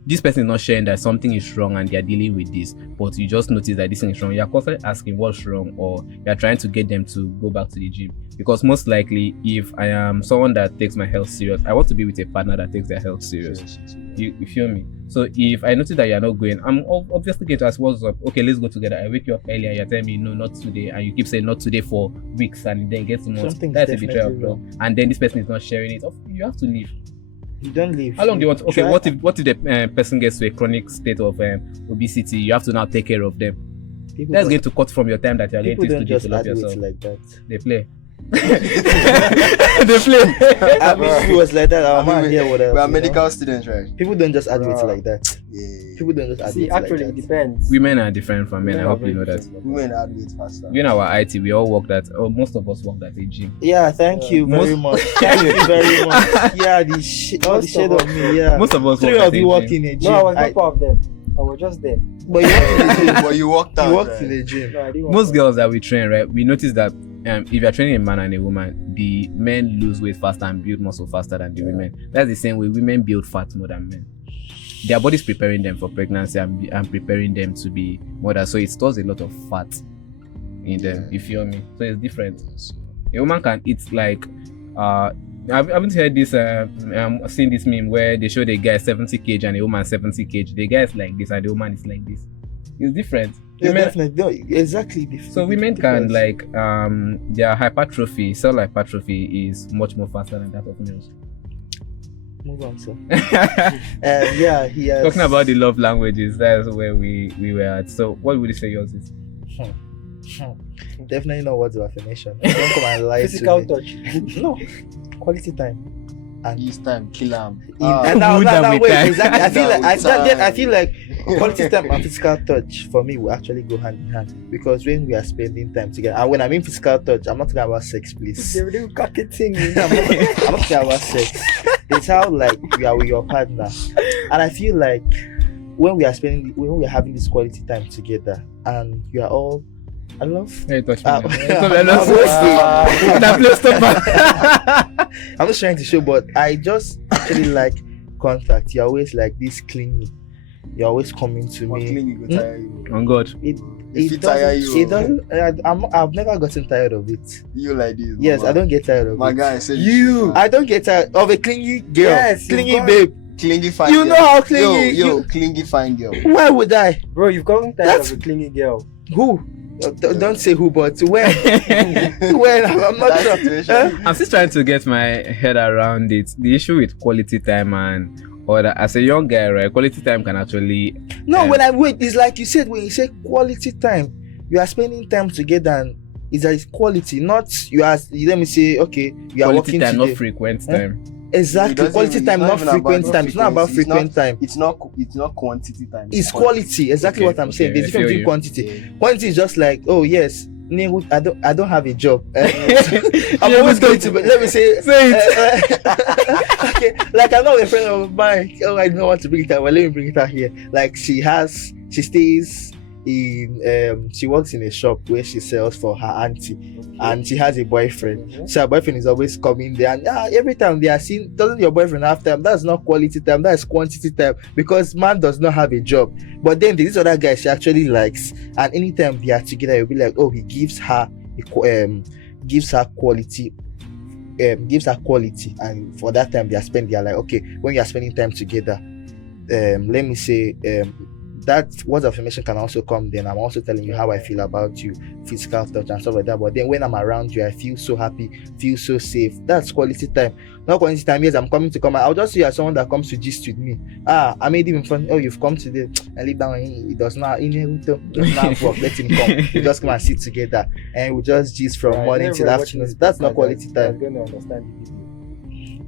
this person is not sharing that something is wrong and they are dealing with this, but you just notice that this thing is wrong. You're constantly asking what's wrong, or you're trying to get them to go back to the gym. Because most likely, if I am someone that takes my health serious, I want to be with a partner that takes their health serious. You feel me? So if I notice that you're not going, I'm obviously going to ask what's up. Okay, let's go together. I wake you up earlier, you're telling me no, not today, and you keep saying not today for weeks, and then it gets months. Something's That's a definitely betrayal of wrong. love. And then this person is not sharing it. You have to leave. You don't leave. How long do you want? Okay, Try- what if the person gets to a chronic state of obesity? You have to now take care of them. People That's don't- going to cut from your time that you're going People to don't study just to love add weight yourself. like that. They play. They play. I mean, if it was like that, our man here would have. We are you know? medical students, right? People don't just add weight Bruh. like that. Yeah. People don't just add see, weight actually, like it that. depends. Women are different from men. I Women are hope you know very that. different. Women add weight faster. In our IT, we all work that. Oh, most of us work at a gym. Yeah, thank you very much. Thank you very much. Yeah, all the Most shade of on me. Yeah, Most of us three work at of a you work gym. in a gym. No, I was not part of them. I was just there. But you work in a gym. But you walked out. You worked right? in a gym. No, I didn't Most work girls that we train, right? We notice that if you're training a man and a woman, the men lose weight faster and build muscle faster than the women. That's the same way women build fat more than men. Their body's preparing them for pregnancy and preparing them to be mothers. So it stores a lot of fat in them. Yeah. You feel me? So it's different. A woman can eat like I haven't heard this seen this meme where they show the guy 70 kg and a woman 70 kg. The guy is like this and the woman is like this. It's different. Yeah, Women- definitely. No, exactly. so women can like their hypertrophy, cell hypertrophy is much more faster than that of males. Move on, sir. Yeah, he has. Talking about the love languages, that's where we were at. So what would you say yours is? Definitely not words of affirmation. Don't come and lie physical to touch. me. No, quality time. And Use time, kill him. and now, Wood now, and now with wait, time. exactly. I feel That like with I time. feel like quality time and physical touch for me will actually go hand in hand, because when we are spending time together, and when I mean physical touch, I'm not talking about sex, please. The real cocky thing. I'm not talking about sex. It's how like you are with your partner, and I feel like when we are having this quality time together, and you are all, I love. Hey, touch me. Ah, now. I'm just trying to show, but I just actually like contact. You're always like this clingy. You're always coming to But me. clean, you go tire you. On God. If it tire you, It doesn't. I've never gotten tired of it. You like this. Yes, mama. I don't get tired of My it. guy said You, I don't get tired of a clingy girl. Yes, clingy you've got- babe. clingy fine You girl. know how clingy. Yo, clingy fine girl. Why would I? Bro, you've gotten tired That's- of a clingy girl. Who? Don't say who, but when? When? I'm not That sure. situation. I'm still trying to get my head around it. The issue with quality time and or that as a young guy, right? Quality time can actually No, Yeah. when I wait, it's like you said, when you say quality time, you are spending time together, and it's a quality, not you are. Let me say, okay, you are quality working time, today. not frequent Eh? time. It Exactly, doesn't quality even- time, it's not even about frequent time. It's not about frequency. frequent time. It's not quantity time. It's quality. Exactly Okay, what I'm saying. okay, There's I difference feel between quantity. Quantity is just like, oh yes, I don't have a job. I'm always going to. Let me say. Say it. Okay, like I know a friend of mine. Oh, I don't want to bring it out. Well, let me bring it out here. Like she stays in. She works in a shop where she sells for her auntie, and she has a boyfriend. Mhm. So her boyfriend is always coming there, and every time they are seen, doesn't your boyfriend have time? That's not quality time, that's quantity time, because man does not have a job. But then this other guy she actually likes, and anytime they are together, you'll be like, oh, he gives her quality. Gives her quality, and for that time they are like, okay, when you are spending time together, let me say, that words of affirmation can also come. Then I'm also telling you how I feel about you, physical touch and stuff like that. But then when I'm around you, I feel so happy, feel so safe. That's quality time. Not quality time. Yes, I'm coming to come. I'll just see you as someone that comes to gist with me. I made him fun. Oh, you've come today. I leave down. He does not. He does not work. Let him come. We just come and sit together, and we just gist from morning till afternoon. That's not quality time. I'm going to understand.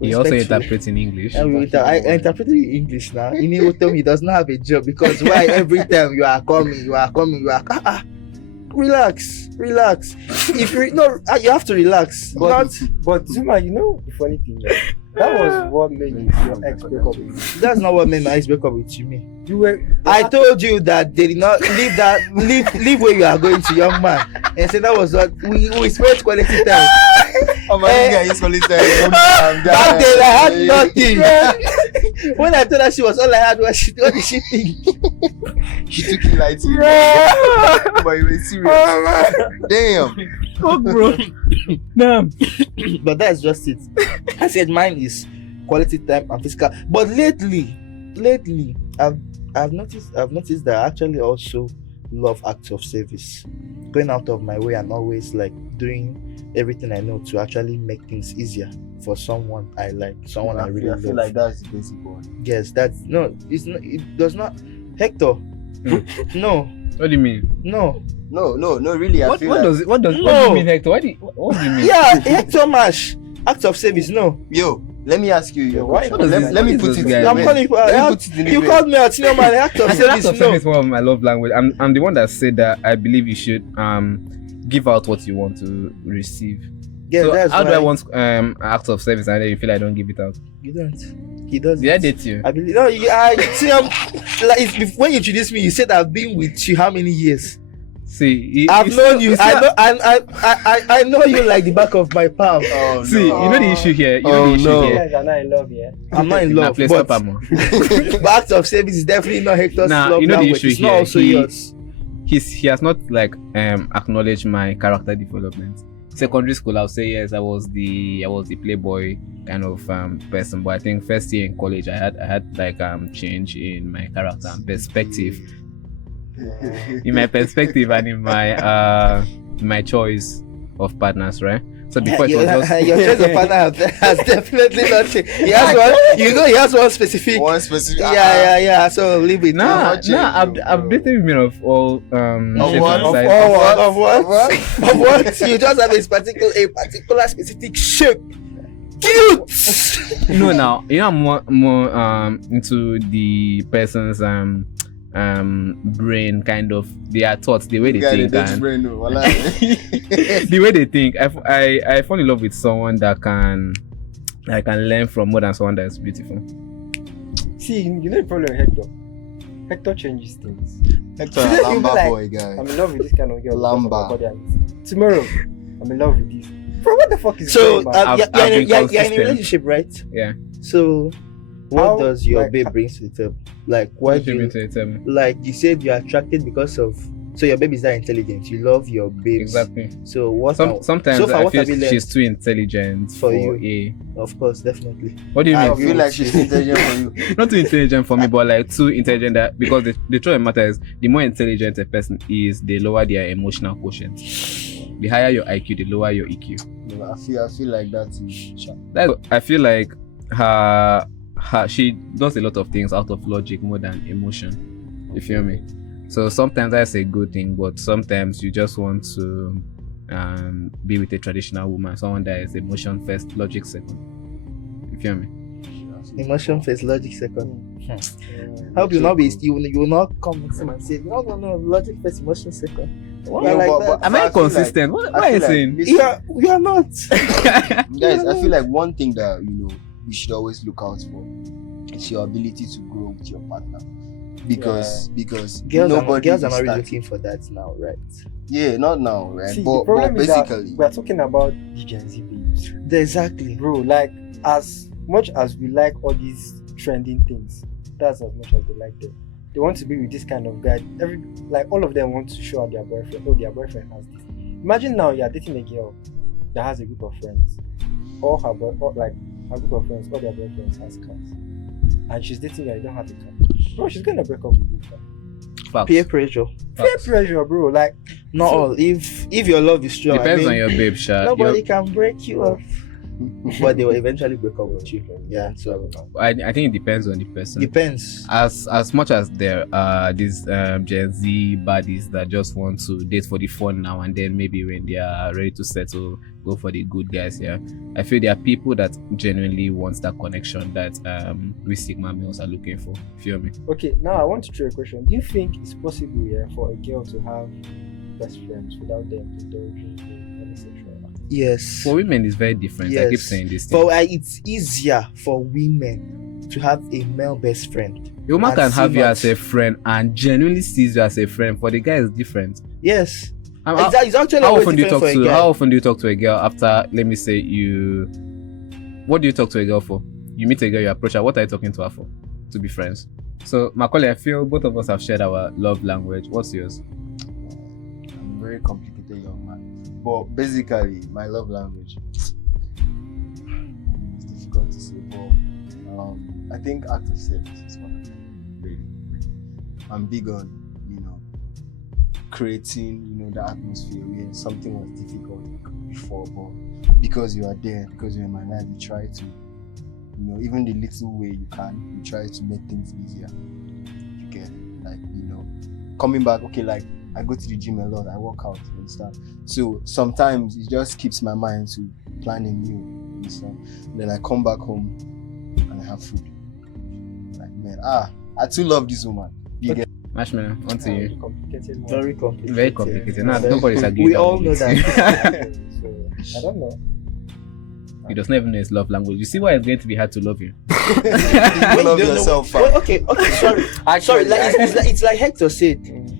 He also Respectfully. interprets in English. I interpret it in English now. In Ewotom, he does not have a job because why every time you are coming, relax. If you you have to relax. But Zuma, you know the funny thing, that was what made your ex break up with you. That's not what made my ex break up with you. You were. I told you that they did not leave where you are going to, young man. And so that was what we spent quality time. Back then I had nothing. When I told her she was all I had was what did she think? She took it lightly. But you were serious. Damn. Fuck, bro. Damn. But that's just it. I said mine is quality time and physical. But lately, I've noticed that I actually also love acts of service. Going out of my way and always like doing everything I know to actually make things easier for someone I like, someone I really love. I feel like that's the basic one. Yes, that's no, it's not, it does not. Hector, no. What do you mean? No, really. What do you mean, Hector? What do you mean? Yeah, Hector Mash, acts of service, no. Yo, let me ask you your Why- question. Let me put it in I'm the calling you. Let me put it in the You way. called me a senior man, act of I said act service, of no. service is one of my love language. I'm the one that said that I believe you should give out what you want to receive. Yeah, So that's how do why I want acts of service and then you feel I don't give it out? you don't. He does. Did I date you? I believe. No, I see. Like when you introduced me, you said I've been with you how many years? See, I've known you. I know you like the back of my palm. Oh, See, you know the issue here. You know the issue no. You here. guys are not in love, yeah? I'm not in Nah, love, please but stop, Amo. but acts of service is definitely not Hector's Nah, love you know the language. issue It's not here. also yours. He has not like acknowledged my character development. Secondary school, I'll say yes, I was the playboy kind of person, but I think first year in college I had like change in my character and perspective. In my perspective and in my choice of partners, right? So before it was just Your choice of partner has definitely not changed. He has one. You know, he has one specific. One specific. Yeah. So leave it. nah, not changed, I've dated women of all shapes what? and Of sizes. all Of what? Of what? You just have a particular specific shape. Cute. No, now you know I'm more into the person's brain, kind of their thoughts, the way they think, and the way they think. I fall in love with someone that can learn from more than someone that is beautiful. See, you know the problem with Hector changes things. Hector, Today you'll be Lamba like, boy guy. I'm in love with this kind of girl. Lamba. because of her body and this. Tomorrow, I'm in love with this. Bro, what the fuck is So going on? I've you're been in a consistent. relationship, right? Yeah. So what How, does your like, babe bring to the table? Like why What do do you you mean to tell me? like you said you're attracted because of so your babe is that intelligent. You love your babes. Exactly. So what Sometimes so far, I what feel have you learned? she's too intelligent For for you. Of course, definitely. What do you I mean? feel like she's intelligent for you. Not too intelligent for me, but like too intelligent that because the truth of the matter is the more intelligent a person is, the lower their emotional quotient. The higher your IQ, the lower your EQ. No, I feel like that is I feel like her she does a lot of things out of logic more than emotion. You feel me? So sometimes that's a good thing, but sometimes you just want to be with a traditional woman, someone that is emotion first, logic second. You feel me? Emotion first, logic second. I hope you will not come next time and say no, logic first, emotion second. Yeah, like but- that. but Am I I feel consistent? like- What I are you feel like saying? listen, You are not. guys, I feel like one thing that we should always look out for is your ability to grow with your partner. Because Girls nobody are is not really starting- looking for that now, right? Yeah, not now, right? See, but the problem is that basically, we're talking about the Gen Z babes. Exactly. Bro, like, as much as we like all these trending things, that's as much as they like them. They want to be with this kind of guy. All of them want to show out their boyfriend. Oh, their boyfriend has this. Imagine now you're dating a girl that has a group of friends. All her group of friends, all their boyfriends has cars. And she's dating you and you don't have a car. Bro, she's gonna break up with you. Facts. Peer pressure. Peer pressure, bro. Like, Not all. If your love is strong, Depends I on mean, your babe, Sha. nobody can break you off. But they will eventually break up with you. Yeah, so I think it depends on the person. depends. As much as there are these Gen Z baddies that just want to date for the fun now and then, maybe when they are ready to settle, go for the good guys. Yeah, I feel there are people that genuinely want that connection that we Sigma males are looking for. Feel me? okay, now I want to throw a question. Do you think it's possible, for a girl to have best friends without them indulging in any sexual act? Yes. For women, it's very different. I keep Yes. saying this. Thing. For it's easier for women to have a male best friend. A woman and can see have you much. as a friend and genuinely sees you as a friend. For the guy, it's different. Yes. How, It's actually how always often do you different talk for a to? guy. How often do you talk to a girl after? Let me say you. What do you talk to a girl for? You meet a girl, you approach her. What are you talking to her for? To be friends. So, Macaulay, I feel both of us have shared our love language. What's yours? I'm a very complicated young man. But basically, my love language, it's difficult to say, but I think act of service is one of them. Really. I'm big on, creating, the atmosphere where something was difficult before, but because you are there, because you're in my life, you try to, even the little way you can, you try to make things easier. You get, like, coming back, okay, like, I go to the gym a lot, I work out, you understand? So sometimes it just keeps my mind to planning new, you understand? Then I come back home and I have food. Like, man, I too love this woman. You get? Marshmallow, on to you. Complicated one. Very complicated. Very complicated. Yeah. Nah, nobody's agreed. We all know that. So I don't know. He does not even know his love language. You see why it's going to be hard to love you? You When love you don't know- yourself, Well, fam. okay, sorry. Sorry, like, it's like Hector said. Mm.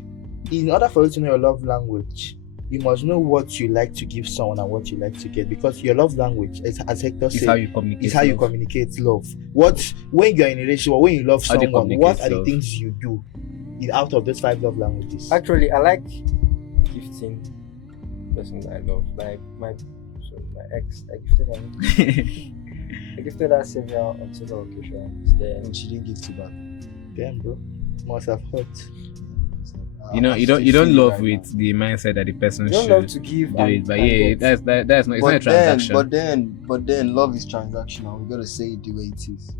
In order for you to know your love language, you must know what you like to give someone and what you like to get, because your love language, as Hector It's said, how you communicate. is how you love. communicate love. When you're in a relationship or when you love How do you someone, what communicate are the love? things you do out of those 5 love languages? Actually, I like gifting the person I love. Like my ex, I gifted her on several occasions. Then And she didn't give to back. Damn, bro, must have hurt. You don't love with the mindset that the person you don't should love to give do it. But yeah, get. that's not. It's not a transaction. But then, love is transactional. We gotta say it the way it is.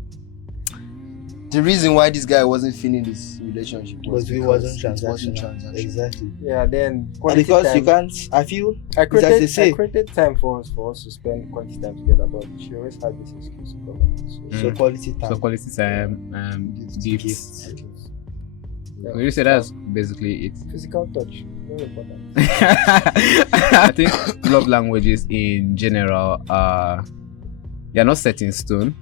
The reason why this guy wasn't feeling this relationship was Because it because wasn't transactional. Exactly. Yeah, then And quality because time. you can't, I feel I it's as they say. created time for us to spend quality time together, but she always had this excuse to come up. so Mm. quality time. So quality time, gifts. Gifts. Yeah. Would you say that's basically it? Physical touch, very important. I think love languages in general they're not set in stone.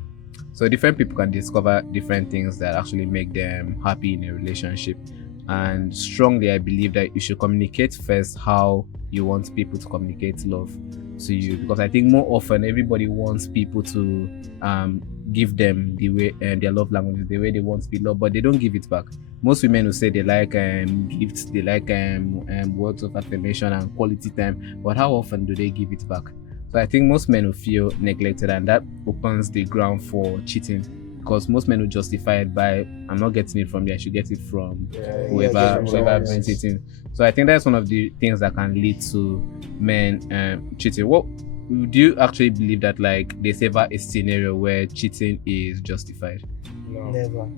So different people can discover different things that actually make them happy in a relationship. And strongly, I believe that you should communicate first how you want people to communicate love to you, because I think more often everybody wants people to give them the way and their love language, the way they want to be loved, but they don't give it back. Most women will say they like gifts, they like words of affirmation and quality time, but how often do they give it back? So I think most men will feel neglected, and that opens the ground for cheating, because most men will justify it by, I'm not getting it from you, I should get it from whoever brings it in. So I think that's one of the things that can lead to men cheating. What do you actually believe that, like, there's ever a scenario where cheating is justified? No. Never.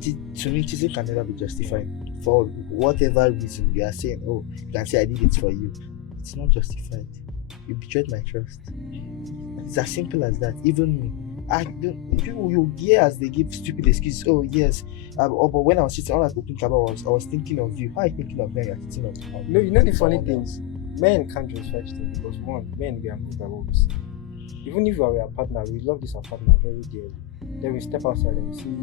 To me, cheating can never be justified for whatever reason you are saying. Oh, you can say I did it for you. It's not justified. You betrayed my trust. It's as simple as that. Even me, I don't. You hear as they give stupid excuses. Oh yes, but when I was cheating, all I could think about was I was thinking of you. How are you thinking of me? You're cheating on me. No, you know the funny Someone thing. else. Men can't justify cheating because one, men we are moved by what we see. Even if we are our partner, we love this our partner very dearly. Then we step outside and we see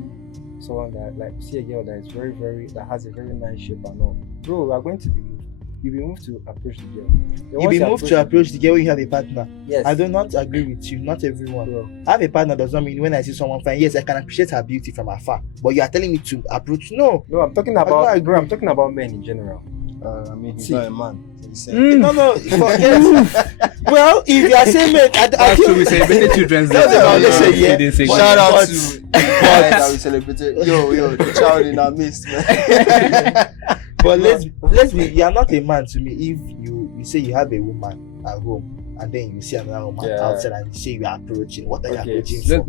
someone that, like, see a girl that is very, very, that has a very nice shape and all. Bro, we are going to be moved. You'll be moved to approach the girl. Then You'll once be you moved to approach the girl when you have a partner. Yes. I do not agree with you. Not everyone. Bro. Have a partner does not mean when I see someone fine, yes, I can appreciate her beauty from afar. But you are telling me to approach. No. No, I'm talking don't about, agree. bro, I'm talking about men in general. I mean, he's See. not a man. So he's saying, No, forget. Well, if you are saying men, I That's feel true. We celebrated Children's Day. No, listen, yeah. Feeding sick. shout out But- to the guy that we celebrated. Yo, the child in our midst, man. But let's be. You are not a man to me if you say you have a woman at home and then you see another woman Yeah. outside and you say you are approaching. What are you Okay. approaching for?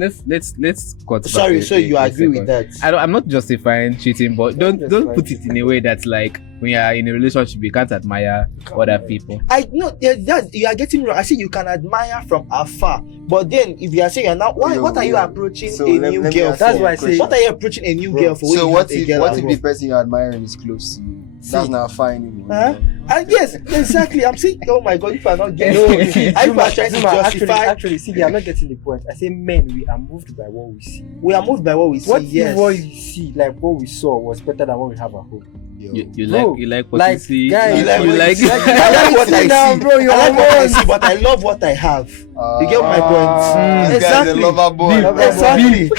Let's cut. Sorry, back so a- you a agree with second. that? I'm not justifying cheating, but don't justify put it in a way that's like when you are in a relationship, you can't admire other people. I know that you are getting me wrong. I say you can admire from afar, but then if you are saying you're now, what are you approaching So a let new me girl ask for? That's you a why I say- question. What are you approaching a new Bro, girl for? when So you what have a if girl what at if home? the person you're admiring is close to you? That's See. not fine. Huh? And yes, exactly. I'm saying, oh my God, if I'm not getting, No, if I'm trying to Zuma, justify, actually, see, you are not getting the point. I say men, we are moved by what we see. we are moved by what we see. What Yes. if what you see, like what we saw, was better than what we have at home? You Bro, like what like, you see. guys, you like like, what like you see. I like what I Now, see. bro, you're I like what I alone. see, but I love what I have. You get my point? Ah, This guy's a Exactly. lover boy. Lover man. Exactly.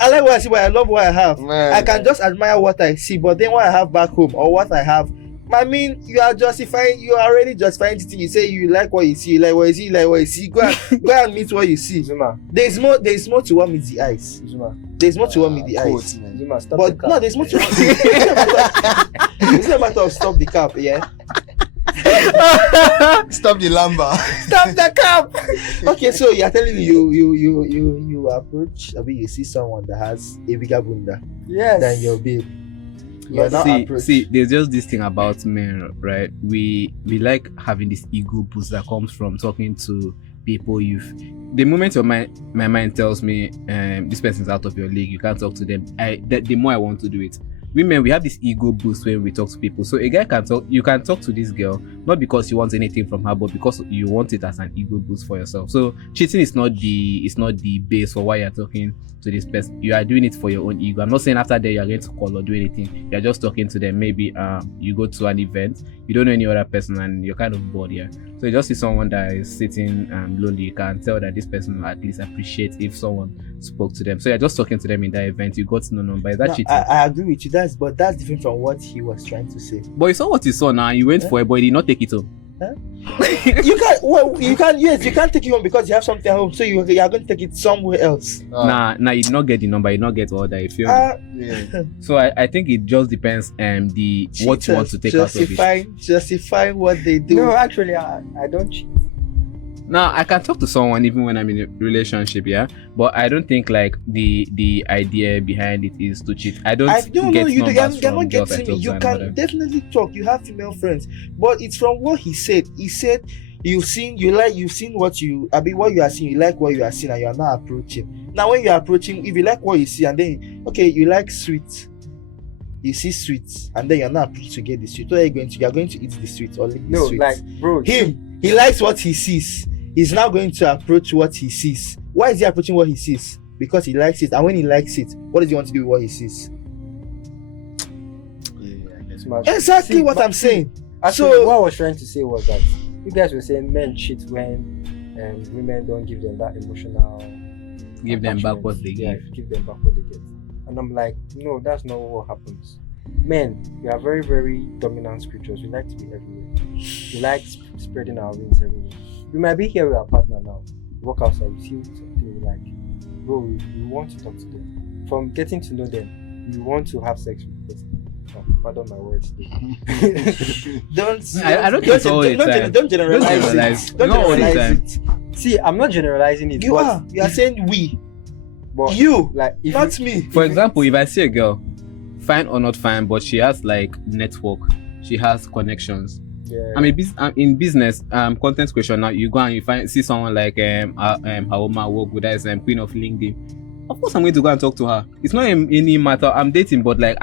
I like what I see, but I love what I have. Man. I can just admire what I see, but then what I have back home or what I have, I mean, you are already justifying the thing. You say you like what you see, you like what you see, you like what you see. Go and meet what you see. Zuma, There's more to what meets the eyes. Zuma, There's more to what meets the Quotes, eyes. man. Zuma, stop. But the no, car. there's more to it's not a matter of stop the cap, yeah. Stop the lamba. Stop the cap. Okay, so you're telling me you approach, I mean, you see someone that has a bigger bunda Yes. than your babe. You're not approach. see, there's just this thing about men, right? We like having this ego boost that comes from talking to people. The moment my mind tells me this person's out of your league, you can't talk to them, the more I want to do it. Women, we have this ego boost when we talk to people. So a guy you can talk to this girl not because you want anything from her, but because you want it as an ego boost for yourself. So cheating is not the base for why you're talking to this person. You are doing it for your own ego. I'm not saying after that you're going to call or do anything. You're just talking to them. Maybe you go to an event, you don't know any other person, and you're kind of bored here. So you just see someone that is sitting lonely. You can tell that this person will at least appreciate if someone spoke to them. So you're just talking to them in that event. You got to know them. But is that No, cheating? I agree with you. That's different from what he was trying to say. But you saw what you saw now. You went for it, but you did not take it home. You can't take it home because you have something at home, so you are going to take it somewhere else. Nah, you did not get the number. You did not get all that. If you Yeah. so, I think it just depends what you want to take out of it. Justifying what they do. No, actually, I don't cheat. Now I can talk to someone even when I'm in a relationship, yeah. But I don't think like the idea behind it is to cheat. I don't I don't get know. You're numbers not from girls I getting me. talk to You and can whatever. definitely talk. You have female friends, but it's from what he said. He said you've seen what you are seeing. You like what you are seeing, and you are not approaching. Now, when you are approaching, if you like what you see, and then you like sweet. You see sweets, and then you're not approaching to get the sweet. What are you going to? You're going to eat the sweet or lick the No, sweet. like, bro, He likes what he sees. He's now going to approach what he sees. Why is he approaching what he sees? Because he likes it. And when he likes it, what does he want to do with what he sees? smash. Exactly See, what but- I'm saying. Actually, So- what I was trying to say was that you guys were saying men cheat when women don't give them that emotional. Give them back attachment. what they Yeah, give. give them back what they get. And I'm like, no, that's not what happens. Men, we are very, very dominant creatures. We like to be everywhere. We like spreading our wings everywhere. We might be here with our partner now. Walk outside, we see something we like. Bro, we want to talk to them. From getting to know them, we want to have sex with them. Oh, pardon my words. Don't think it's all the time. Don't generalize Don't generalize. it. Don't Not all the generalize time. it. See, I'm not generalizing it. You but, are. You are saying we. but You. like, if Not you, me. For example, if I see a girl, fine or not fine, but she has like network, she has connections. yeah, I mean, in business, content creation. Now you go and you see someone like Haoma Wogu, that is Queen of LinkedIn. Of course, I'm going to go and talk to her. It's not any matter. I'm dating, but like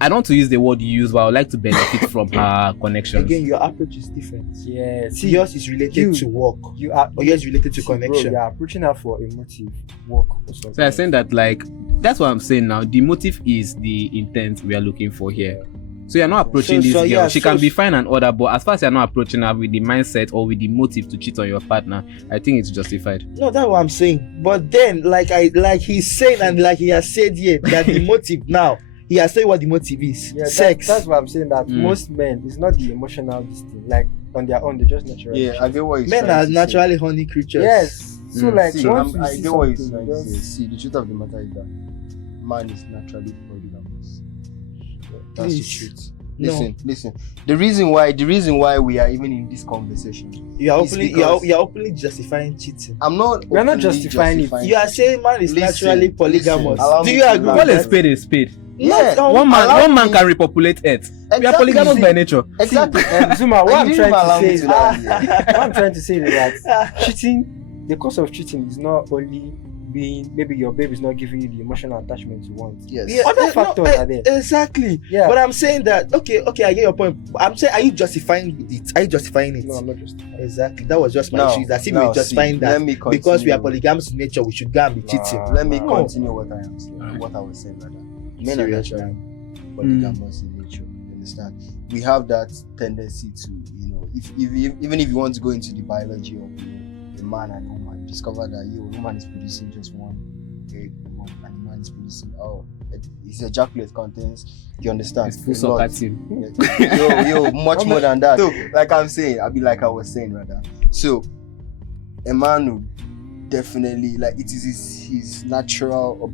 I don't want to use the word you use, but I would like to benefit from her connections. Again, your approach is different. yeah. See, Yours is related you- to work. you are Or yours is related to see, bro, connection. you are approaching her for emotive work or something. So I'm saying that like that's what I'm saying now. The motive is the intent we are looking for here. So you're not approaching this girl. yeah, She can be fine and other, but as far as you're not approaching her with the mindset or with the motive to cheat on your partner, I think it's justified. No, that's what I'm saying. But then, like he's saying, and like he has said here, that the motive now he has said what the motive is. Yeah, Sex. That's why I'm saying that Mm. most men, it's not the emotional this thing. Like on their own, they just naturally. Yeah, I get what he's Men trying are to say. naturally horny creatures. Yes. So Mm. like See, once you I see get what he's something, trying to say. just See, the truth of the matter is that man is naturally polygamous. That's Please. the truth. No. Listen. The reason why we are even in this conversation, You are It's openly because- you are openly justifying cheating. I'm not. We're not openly justifying it. You are saying man is Listen, naturally polygamous. allow Do me you to agree? land. Call a with spade a spade. Yeah, Not- One allow man me- can repopulate Earth. We are Exactly. polygamous by nature. Exactly. Zuma, what Are I'm you trying even allowing to say me is to land here? what I'm trying to say is that cheating, the cause of cheating is not only being maybe your babe is not giving you the emotional attachment you want. Yes. Yeah, Other no, factors are there. Exactly. Yeah. But I'm saying that okay, I get your point. I'm saying, are you justifying it? Are you justifying it? No, I'm not just. Exactly. That was just my Now- issue. It's as if now, we're justifying see, that let me because we are continue. polygamous in nature, we should go and be cheating. Let me No. continue what I am saying. What I was saying, rather. Men are Serious, naturally polygamous in nature. You understand? We have that tendency to, even if you want to go into the biology of a man and woman, you discover that a woman is producing just one egg a month, and the man is producing his ejaculate contains. You understand? It's full A soccer lot. team. Much more than that. So, like I was saying rather. So, a man would definitely, like, it is his natural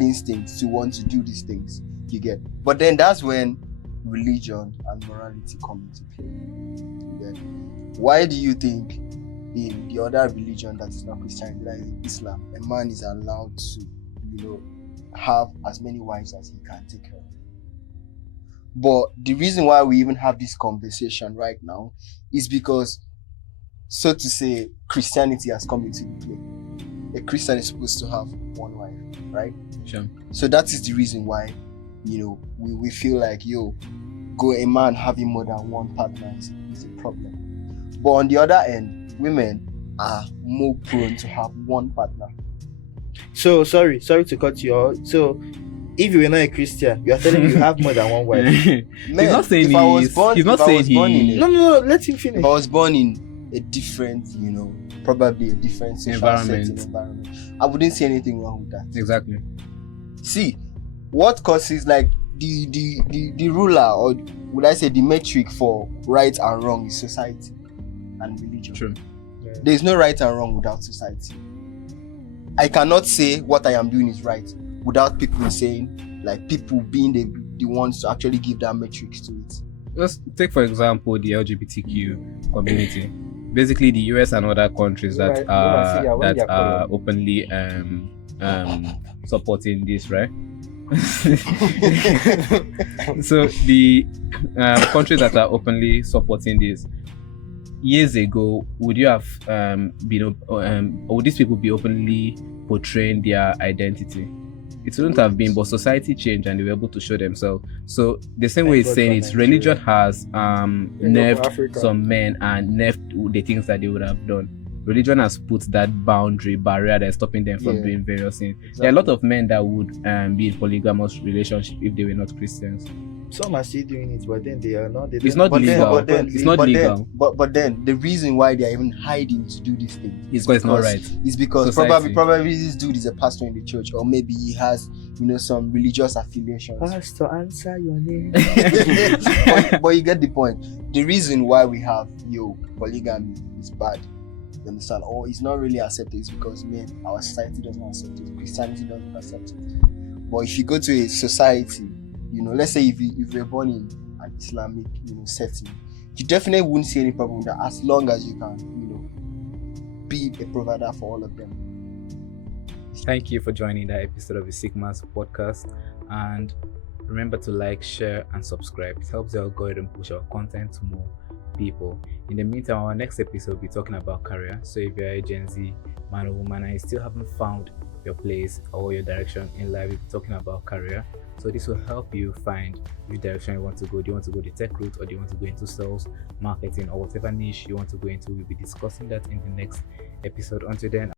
instinct to want to do these things. You get, but then that's when religion and morality come into play. You get? Why do you think in the other religion that is not Christianity, that is Islam, a man is allowed to, have as many wives as he can take care of? But the reason why we even have this conversation right now is because, so to say, Christianity has come into play. A Christian is supposed to have one wife, right? Sure. So that is the reason why, we feel like, a man having more than one partner is a problem. But on the other end, women are more prone to have one partner. So sorry to cut you off. So if you were not a Christian, you are telling me you have more than one wife. He's Men, not saying if I was he's. born- He's not if I saying was born in he. a- No, let him finish. If I was born in a different, probably a different social Environment. environment, I wouldn't see anything wrong with that. Exactly. See, what causes, like, the ruler, or would I say the metric for right and wrong, is society and religion. True. There is no right and wrong without society. I cannot say what I am doing is right without people saying, like, people being the ones to actually give that metrics to it. Let's take for example the LGBTQ community. Basically, the US and other countries that are openly supporting this, right? So the countries that are openly supporting this, years ago, would you have would these people be openly portraying their identity? It wouldn't have been, but society changed and they were able to show themselves. So the same way it's saying it's religion has nerfed Africa. some men and nerfed the things that they would have done. Religion has put that barrier that's stopping them from doing various things. Exactly. There are a lot of men that would be in polygamous relationship if they were not Christians. Some are still doing it, but then they are not. They It's don't- not But legal. then, but then, It's not but legal. Then, but then the reason why they are even hiding to do these things It's because it's not right. is because Society. probably this dude is a pastor in the church, or maybe he has some religious affiliations. Pastor, answer your name. but you get the point. The reason why we have polygamy is bad. You understand? Or it's not really accepted is because our society doesn't accept it. Christianity doesn't accept it. But if you go to a society, let's say if you're born in an Islamic setting, you definitely wouldn't see any problem with that, as long as you can be a provider for all of them. Thank you for joining that episode of the Sigma's podcast, and remember to like, share, and subscribe. It helps the algorithm push our content to more people. In the meantime, our next episode will be talking about career. So if you're a Gen Z man or woman and you still haven't found your place or your direction in life, we'll be talking about career. So this will help you find which direction you want to go. Do you want to go the tech route, or do you want to go into sales, marketing, or whatever niche you want to go into? We'll be discussing that in the next episode. Until then,